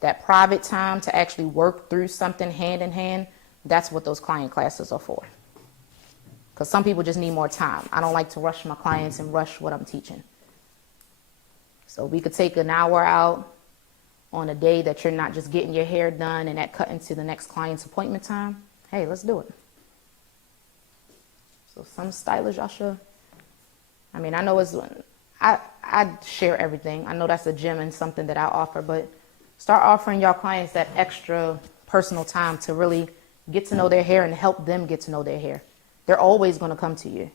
that private time to actually work through something hand in hand, that's what those client classes are for. Because some people just need more time. I don't like to rush my clients and rush what I'm teaching. So we could take an hour out on a day that you're not just getting your hair done and that cut into the next client's appointment time. Hey, let's do it. So some stylish, I mean, I know I share everything. I know that's a gem and something that I offer, but start offering y'all clients that extra personal time to really get to know their hair and help them get to know their hair. They're always going to come to you.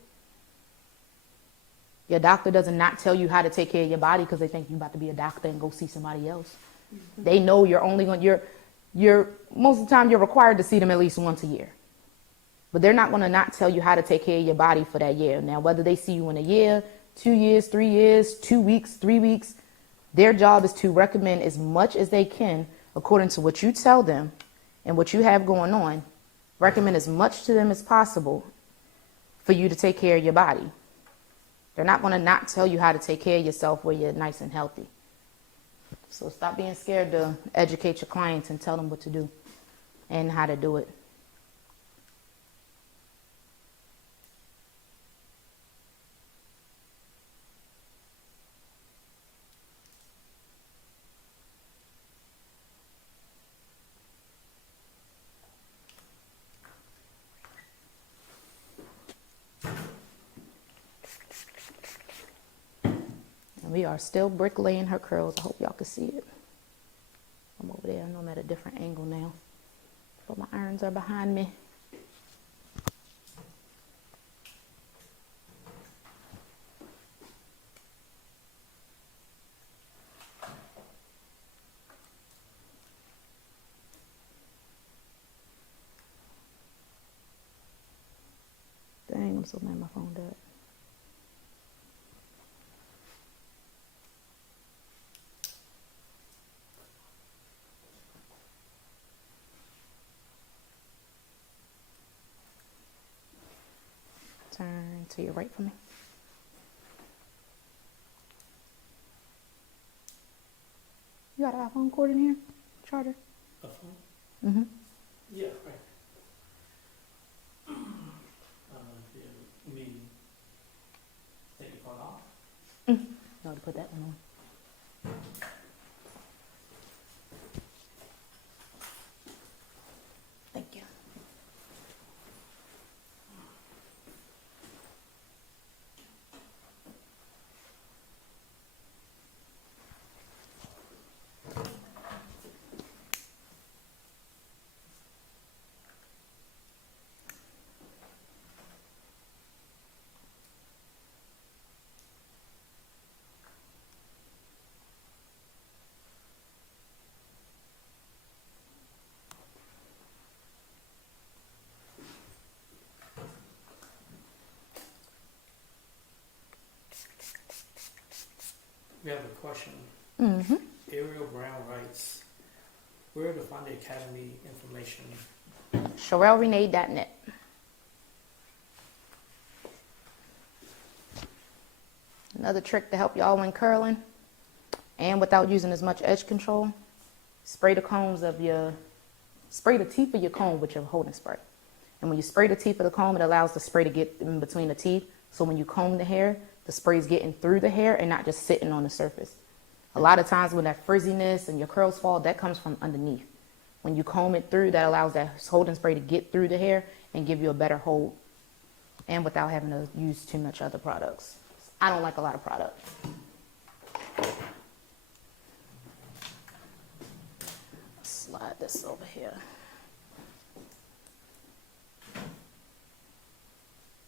Your doctor doesn't not tell you how to take care of your body because they think you're about to be a doctor and go see somebody else. Mm-hmm. They know you're only going, you're most of the time you're required to see them at least once a year. But they're not going to not tell you how to take care of your body for that year. Now, whether they see you in a year, 2 years, 3 years, 2 weeks, 3 weeks, their job is to recommend as much as they can according to what you tell them and what you have going on. Recommend as much to them as possible for you to take care of your body. They're not going to not tell you how to take care of yourself where you're nice and healthy. So stop being scared to educate your clients and tell them what to do and how to do it. We are still bricklaying her curls. I hope y'all can see it. I'm over there. I know I'm at a different angle now. But my irons are behind me. Dang, I'm so mad my phone died. Turn to your right for me. You got an iPhone cord in here? Charger? A phone? Mm-hmm. Yeah, right. Me take your phone off? No, to put that one on. Thank you. We have a question. Mm-hmm. Ariel Brown writes, where to find the academy information? CherelleRenee.net. Another trick to help y'all when curling and without using as much edge control. spray the spray the teeth of your comb with your holding spray. And when you spray the teeth of the comb, it allows the spray to get in between the teeth. So when you comb the hair, the spray is getting through the hair and not just sitting on the surface. A lot of times when that frizziness and your curls fall, that comes from underneath. When you comb it through, that allows that holding spray to get through the hair and give you a better hold, and without having to use too much other products. I don't like a lot of product. Slide this over here.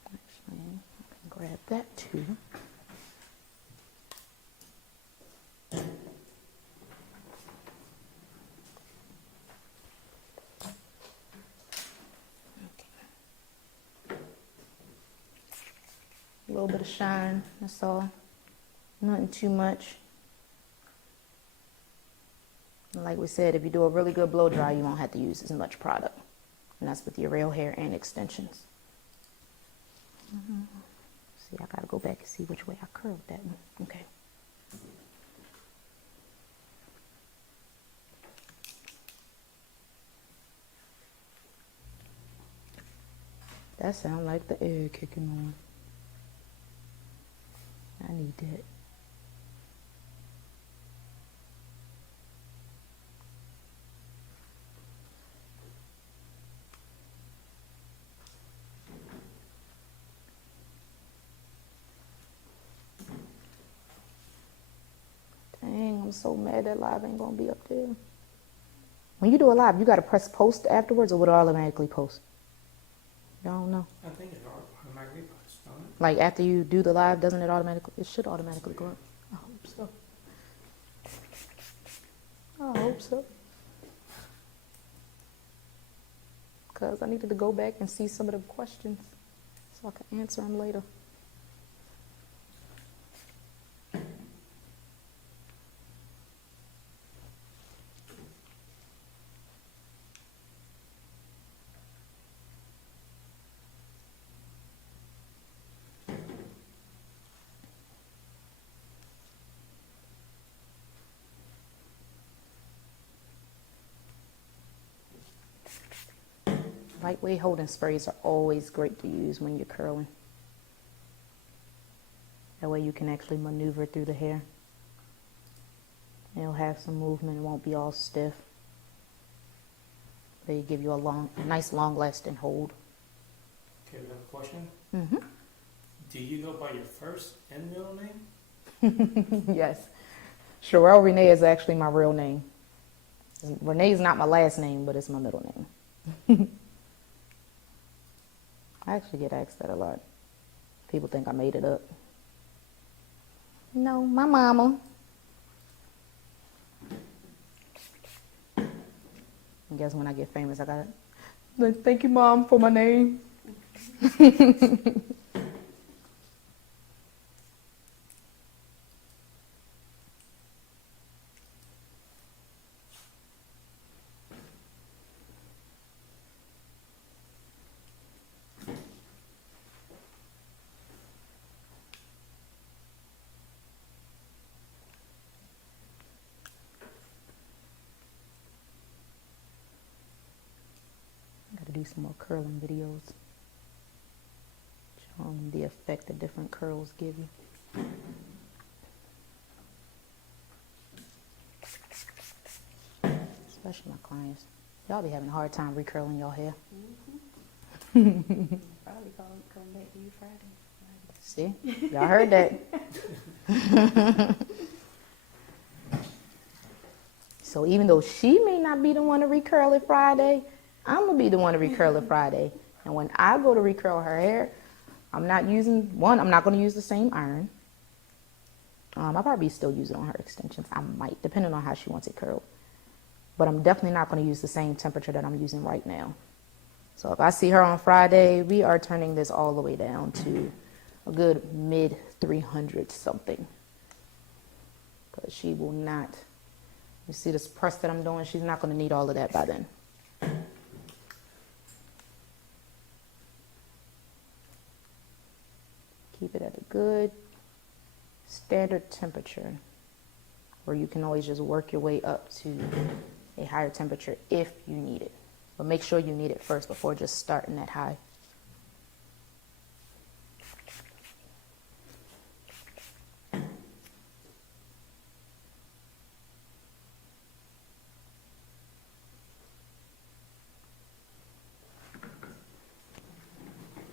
Actually, I can grab that too. A little bit of shine, that's all. Nothing too much. And like we said, if you do a really good blow dry, you won't have to use as much product. And that's with your real hair and extensions. See, I gotta go back and see which way I curled that one. Okay. That sounds like the air kicking on. I need that. Dang, I'm so mad that live ain't gonna be up there. When you do a live, you gotta press post afterwards, or would it automatically post? Y'all don't know. I think it automatically posts, don't it? Like after you do the live, doesn't it automatically? It should automatically go up. I hope so. I hope so. Because I needed to go back and see some of the questions so I can answer them later. Lightweight holding sprays are always great to use when you're curling. That way you can actually maneuver through the hair. It'll have some movement, it won't be all stiff. They give you a nice long lasting hold. Okay, we have a question. Mm-hmm. Do you go by your first and middle name? Yes. Sherelle Renee is actually my real name. Renee is not my last name, but it's my middle name. I actually get asked that a lot. People think I made it up. No, my mama. And guess when I get famous, I got it. Thank you, Mom, for my name. Do some more curling videos, showing them the effect that different curls give you. Especially my clients. Y'all be having a hard time recurling your hair. Mm-hmm. Probably come back to you Friday. See? Y'all heard that. So even though she may not be the one to recurl it Friday, I'm going to be the one to recurl it Friday. And when I go to recurl her hair, I'm not going to use the same iron. I'll probably still use it on her extensions. I might, depending on how she wants it curled. But I'm definitely not going to use the same temperature that I'm using right now. So if I see her on Friday, we are turning this all the way down to a good mid 300 something. Because she will not, you see this press that I'm doing, she's not going to need all of that by then. Keep it at a good standard temperature where you can always just work your way up to a higher temperature if you need it. But make sure you need it first before just starting at high.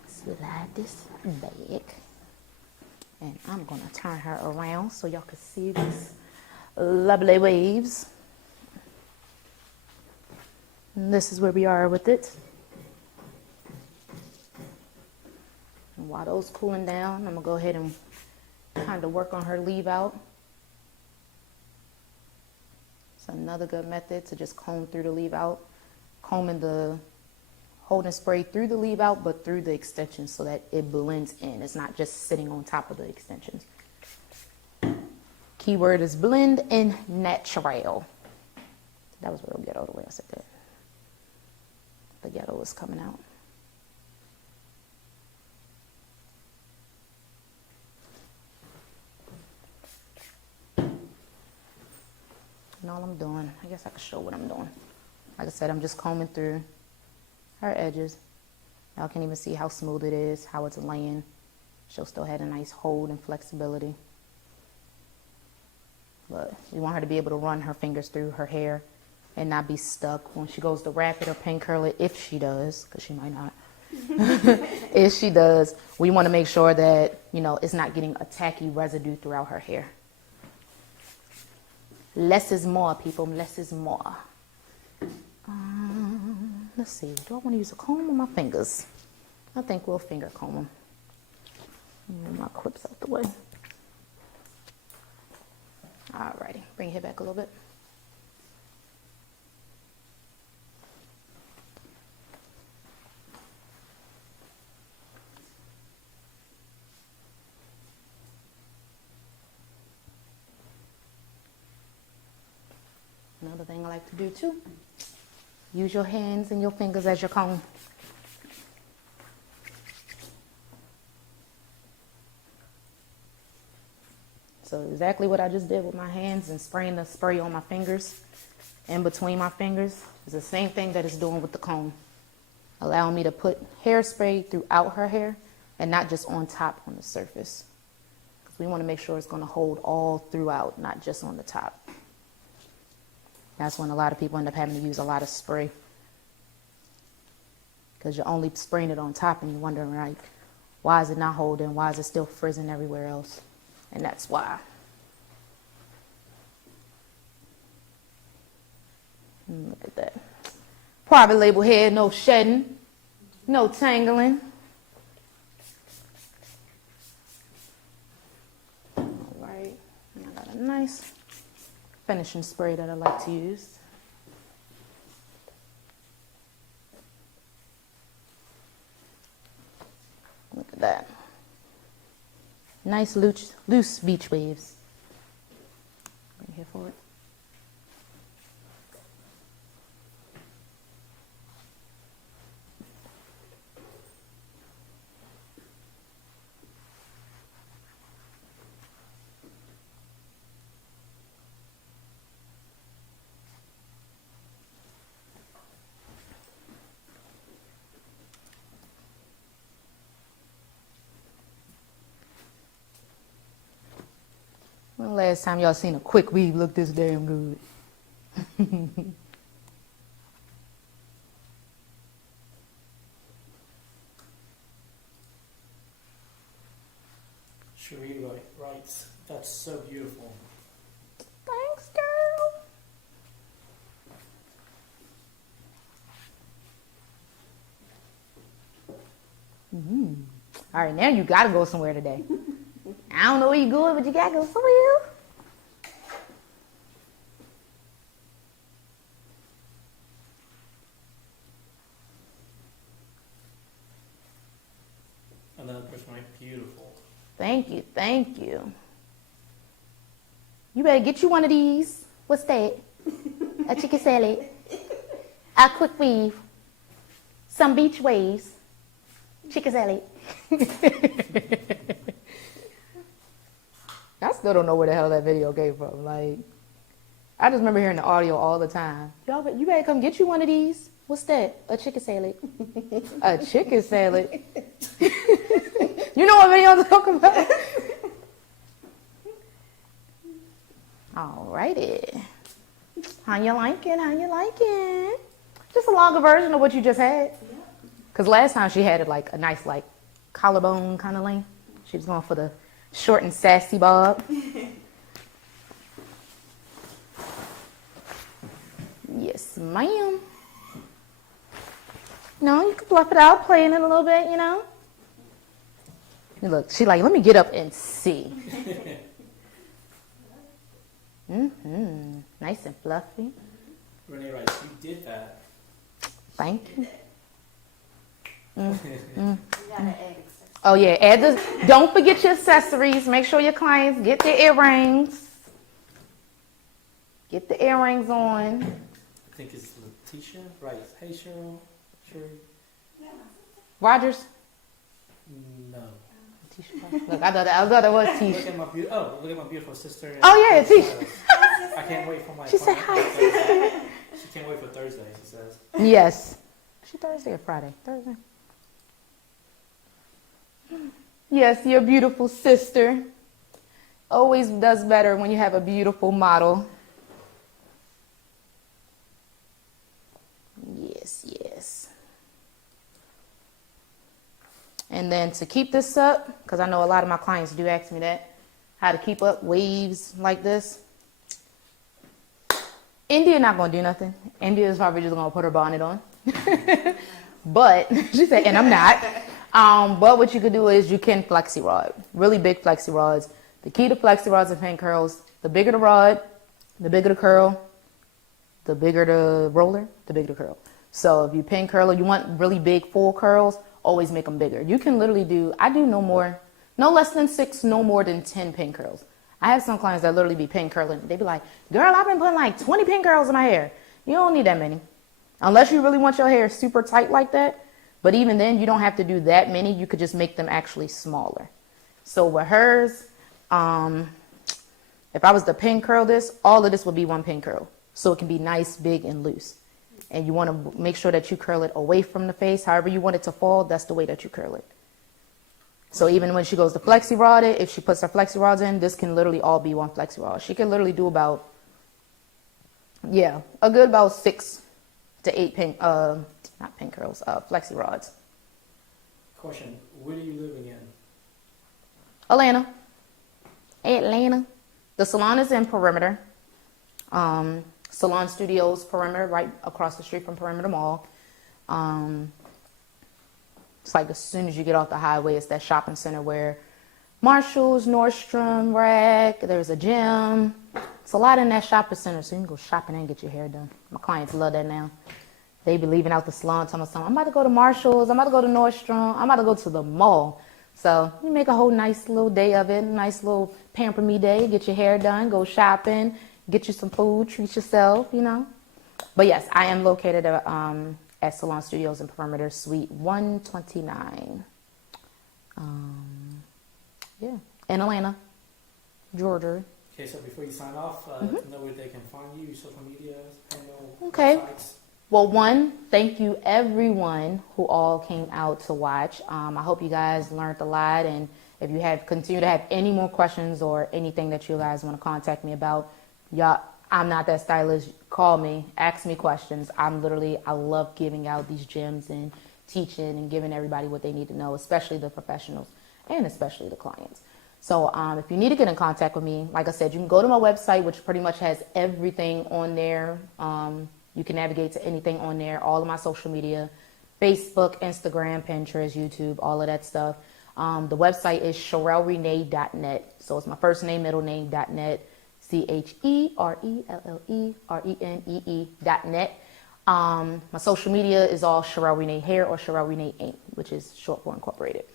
Slide this back. And I'm going to turn her around so y'all can see these lovely waves. And this is where we are with it. And while those cooling down, I'm going to go ahead and kind of work on her leave out. It's another good method to just comb through the leave out. Combing the holding spray through the leave out, but through the extensions so that it blends in. It's not just sitting on top of the extensions. Keyword is blend in natural. That was real ghetto the way I said that. The ghetto was coming out. And all I'm doing, I guess I can show what I'm doing. Like I said, I'm just combing through her edges. Y'all can even see how smooth it is, how it's laying. She'll still have a nice hold and flexibility. But we want her to be able to run her fingers through her hair and not be stuck when she goes to wrap it or pin curl it, if she does, because she might not. If she does, we want to make sure that, you know, it's not getting a tacky residue throughout her hair. Less is more, people. Less is more. Let's see. Do I want to use a comb or my fingers? I think we'll finger comb them. Move my clips out the way. Alrighty. Bring your head back a little bit. Another thing I like to do too. Use your hands and your fingers as your comb. So exactly what I just did with my hands and spraying the spray on my fingers, in between my fingers, is the same thing that it's doing with the comb. Allowing me to put hairspray throughout her hair and not just on top on the surface. Because we want to make sure it's going to hold all throughout, not just on the top. That's when a lot of people end up having to use a lot of spray. Because you're only spraying it on top and you're wondering, like, why is it not holding? Why is it still frizzing everywhere else? And that's why. Look at that. Private label hair, no shedding, no tangling. All right, and I got a nice finishing spray that I like to use. Look at that. Nice loose beach waves. Right here for it. When the last time y'all seen a quick weave look this damn good? Cherie writes, that's so beautiful. Thanks, girl. All right, now you gotta go somewhere today. I don't know where you're going, but you gotta go somewhere. Another person writes, beautiful. Thank you, thank you. You better get you one of these. What's that? A chicken salad. A quick weave. Some beach waves. Chicken salad. I still don't know where the hell that video came from. Like, I just remember hearing the audio all the time. You better come get you one of these. What's that? A chicken salad. A chicken salad. You know what video I'm talking about? Alrighty. How you liking? How you liking? Just a longer version of what you just had. Because last time she had it like a nice like collarbone kind of length. She was going for the short and sassy bob. Yes, ma'am. No, you can fluff it out, play in it a little bit, you know. And look, she like, let me get up and see. Nice and fluffy. Renee writes, you did that. Thank you. You gotta add accessories. Oh yeah, add the. Don't forget your accessories. Make sure your clients get their earrings. Get the earrings on. I think it's Letitia. Right. Hey, Cheryl. Sure. Rogers. No. Look, I thought it was Look Tisha. at my look at my beautiful sister. Oh yeah, Tisha. I can't wait for my. She said appointment hi, for Thursday. She can't wait for Thursday. She says. Yes. She Thursday or Friday? Thursday. Yes, your beautiful sister. Always does better when you have a beautiful model. Yes, yes. And then to keep this up, because I know a lot of my clients do ask me that, how to keep up waves like this. India not going to do nothing. India is probably just going to put her bonnet on. But, she said, and I'm not. But what you could do is you can flexi rod. Really big flexi rods. The key to flexi rods and pin curls, the bigger the rod, the bigger the curl, the bigger the roller, the bigger the curl. So if you pin curl or you want really big full curls, always make them bigger. You can literally do, I do no less than 6, no more than 10 pin curls. I have some clients that literally be pin curling. They be like, girl, I've been putting like 20 pin curls in my hair. You don't need that many. Unless you really want your hair super tight like that. But even then, you don't have to do that many. You could just make them actually smaller. So with hers, if I was to pin curl this, all of this would be one pin curl. So it can be nice, big, and loose. And you want to make sure that you curl it away from the face. However you want it to fall, that's the way that you curl it. So even when she goes to flexi rod it, if she puts her flexi rods in, this can literally all be one flexi rod. She can literally do about, a good about 6 to 8 pin, not pin curls, flexi rods. Question: where are you living in? Atlanta. The salon is in Perimeter. Salon Studios, Perimeter, right across the street from Perimeter Mall. It's like as soon as you get off the highway, it's that shopping center where Marshalls, Nordstrom, Rack, there's a gym. It's a lot in that shopping center, so you can go shopping and get your hair done. My clients love that now. They be leaving out the salon, telling me, I'm about to go to Marshalls, I'm about to go to Nordstrom, I'm about to go to the mall. So you make a whole nice little day of it, nice little pamper me day, get your hair done, go shopping, get you some food, treat yourself, you know. But yes, I am located at Salon Studios in Perimeter, Suite 129. In Atlanta, Georgia. Okay, so before you sign off, let them know where they can find you, social media, handle, Okay. websites. Well, one, thank you everyone who all came out to watch. I hope you guys learned a lot, and if you continue to have any more questions or anything that you guys want to contact me about, I'm not that stylish. Call me, ask me questions. I love giving out these gems and teaching and giving everybody what they need to know, especially the professionals and especially the clients. So if you need to get in contact with me, like I said, you can go to my website, which pretty much has everything on there. You can navigate to anything on there, all of my social media, Facebook, Instagram, Pinterest, YouTube, all of that stuff. The website is CherelleRenee.net. So it's my first name, middle name.net, CherelleRenee.net. My social media is all Cherelle Renee Hair or Cherelle Renee Inc., which is short for Incorporated.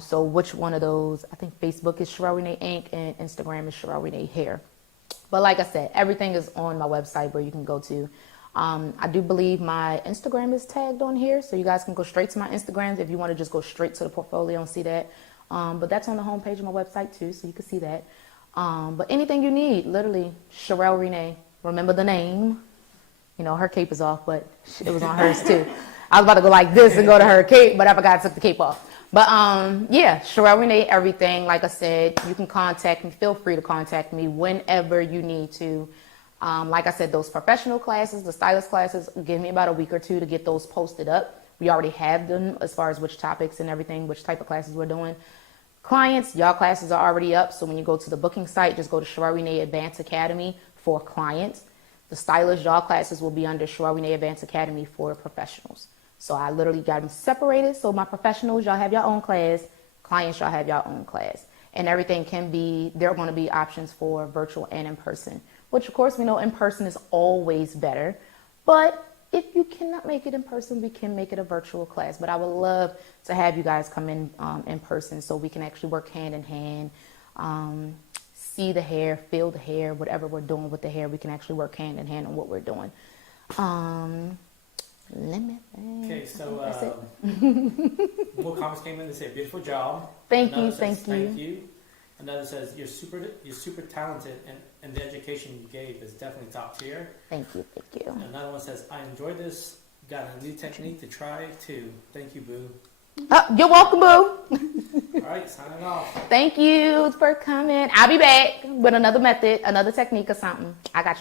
So which one of those? I think Facebook is Cherelle Renee Inc. and Instagram is Cherelle Renee Hair. But like I said, everything is on my website where you can go to. I do believe my Instagram is tagged on here, so you guys can go straight to my Instagrams if you want to just go straight to the portfolio and see that. But that's on the homepage of my website too, so you can see that. But anything you need, literally, Cherelle Renee. remember the name. You know, her cape is off, but it was on hers too. I was about to go like this and go to her cape, but I forgot I took the cape off. But yeah, Sherelle Renee, everything. Like I said, you can contact me. Feel free to contact me whenever you need to. Like I said, those professional classes, the stylist classes, give me about a week or two to get those posted up. We already have them as far as which topics and everything, which type of classes we're doing. Clients, y'all classes are already up. So when you go to the booking site, just go to Sherelle Renee Advanced Academy for clients. The stylist, y'all classes will be under Sherelle Renee Advanced Academy for professionals. So I literally got them separated. So my professionals, y'all have your own class. Clients, y'all have your own class. And everything can be, there are going to be options for virtual and in person, which of course we know in person is always better. But if you cannot make it in person, we can make it a virtual class. But I would love to have you guys come in person so we can actually work hand in hand. See the hair, feel the hair, whatever we're doing with the hair, we can actually work hand in hand on what we're doing. Okay, so more comments came in. They say, "Beautiful job." Thank Another you, says, thank you. Thank you. Another says, "You're super talented, and the education you gave is definitely top tier." Thank you, thank you. Another one says, "I enjoyed this. Got a new technique to try too. Thank you, boo." You're welcome, boo. All right, signing off. Thank you for coming. I'll be back with another method, another technique or something. I got you.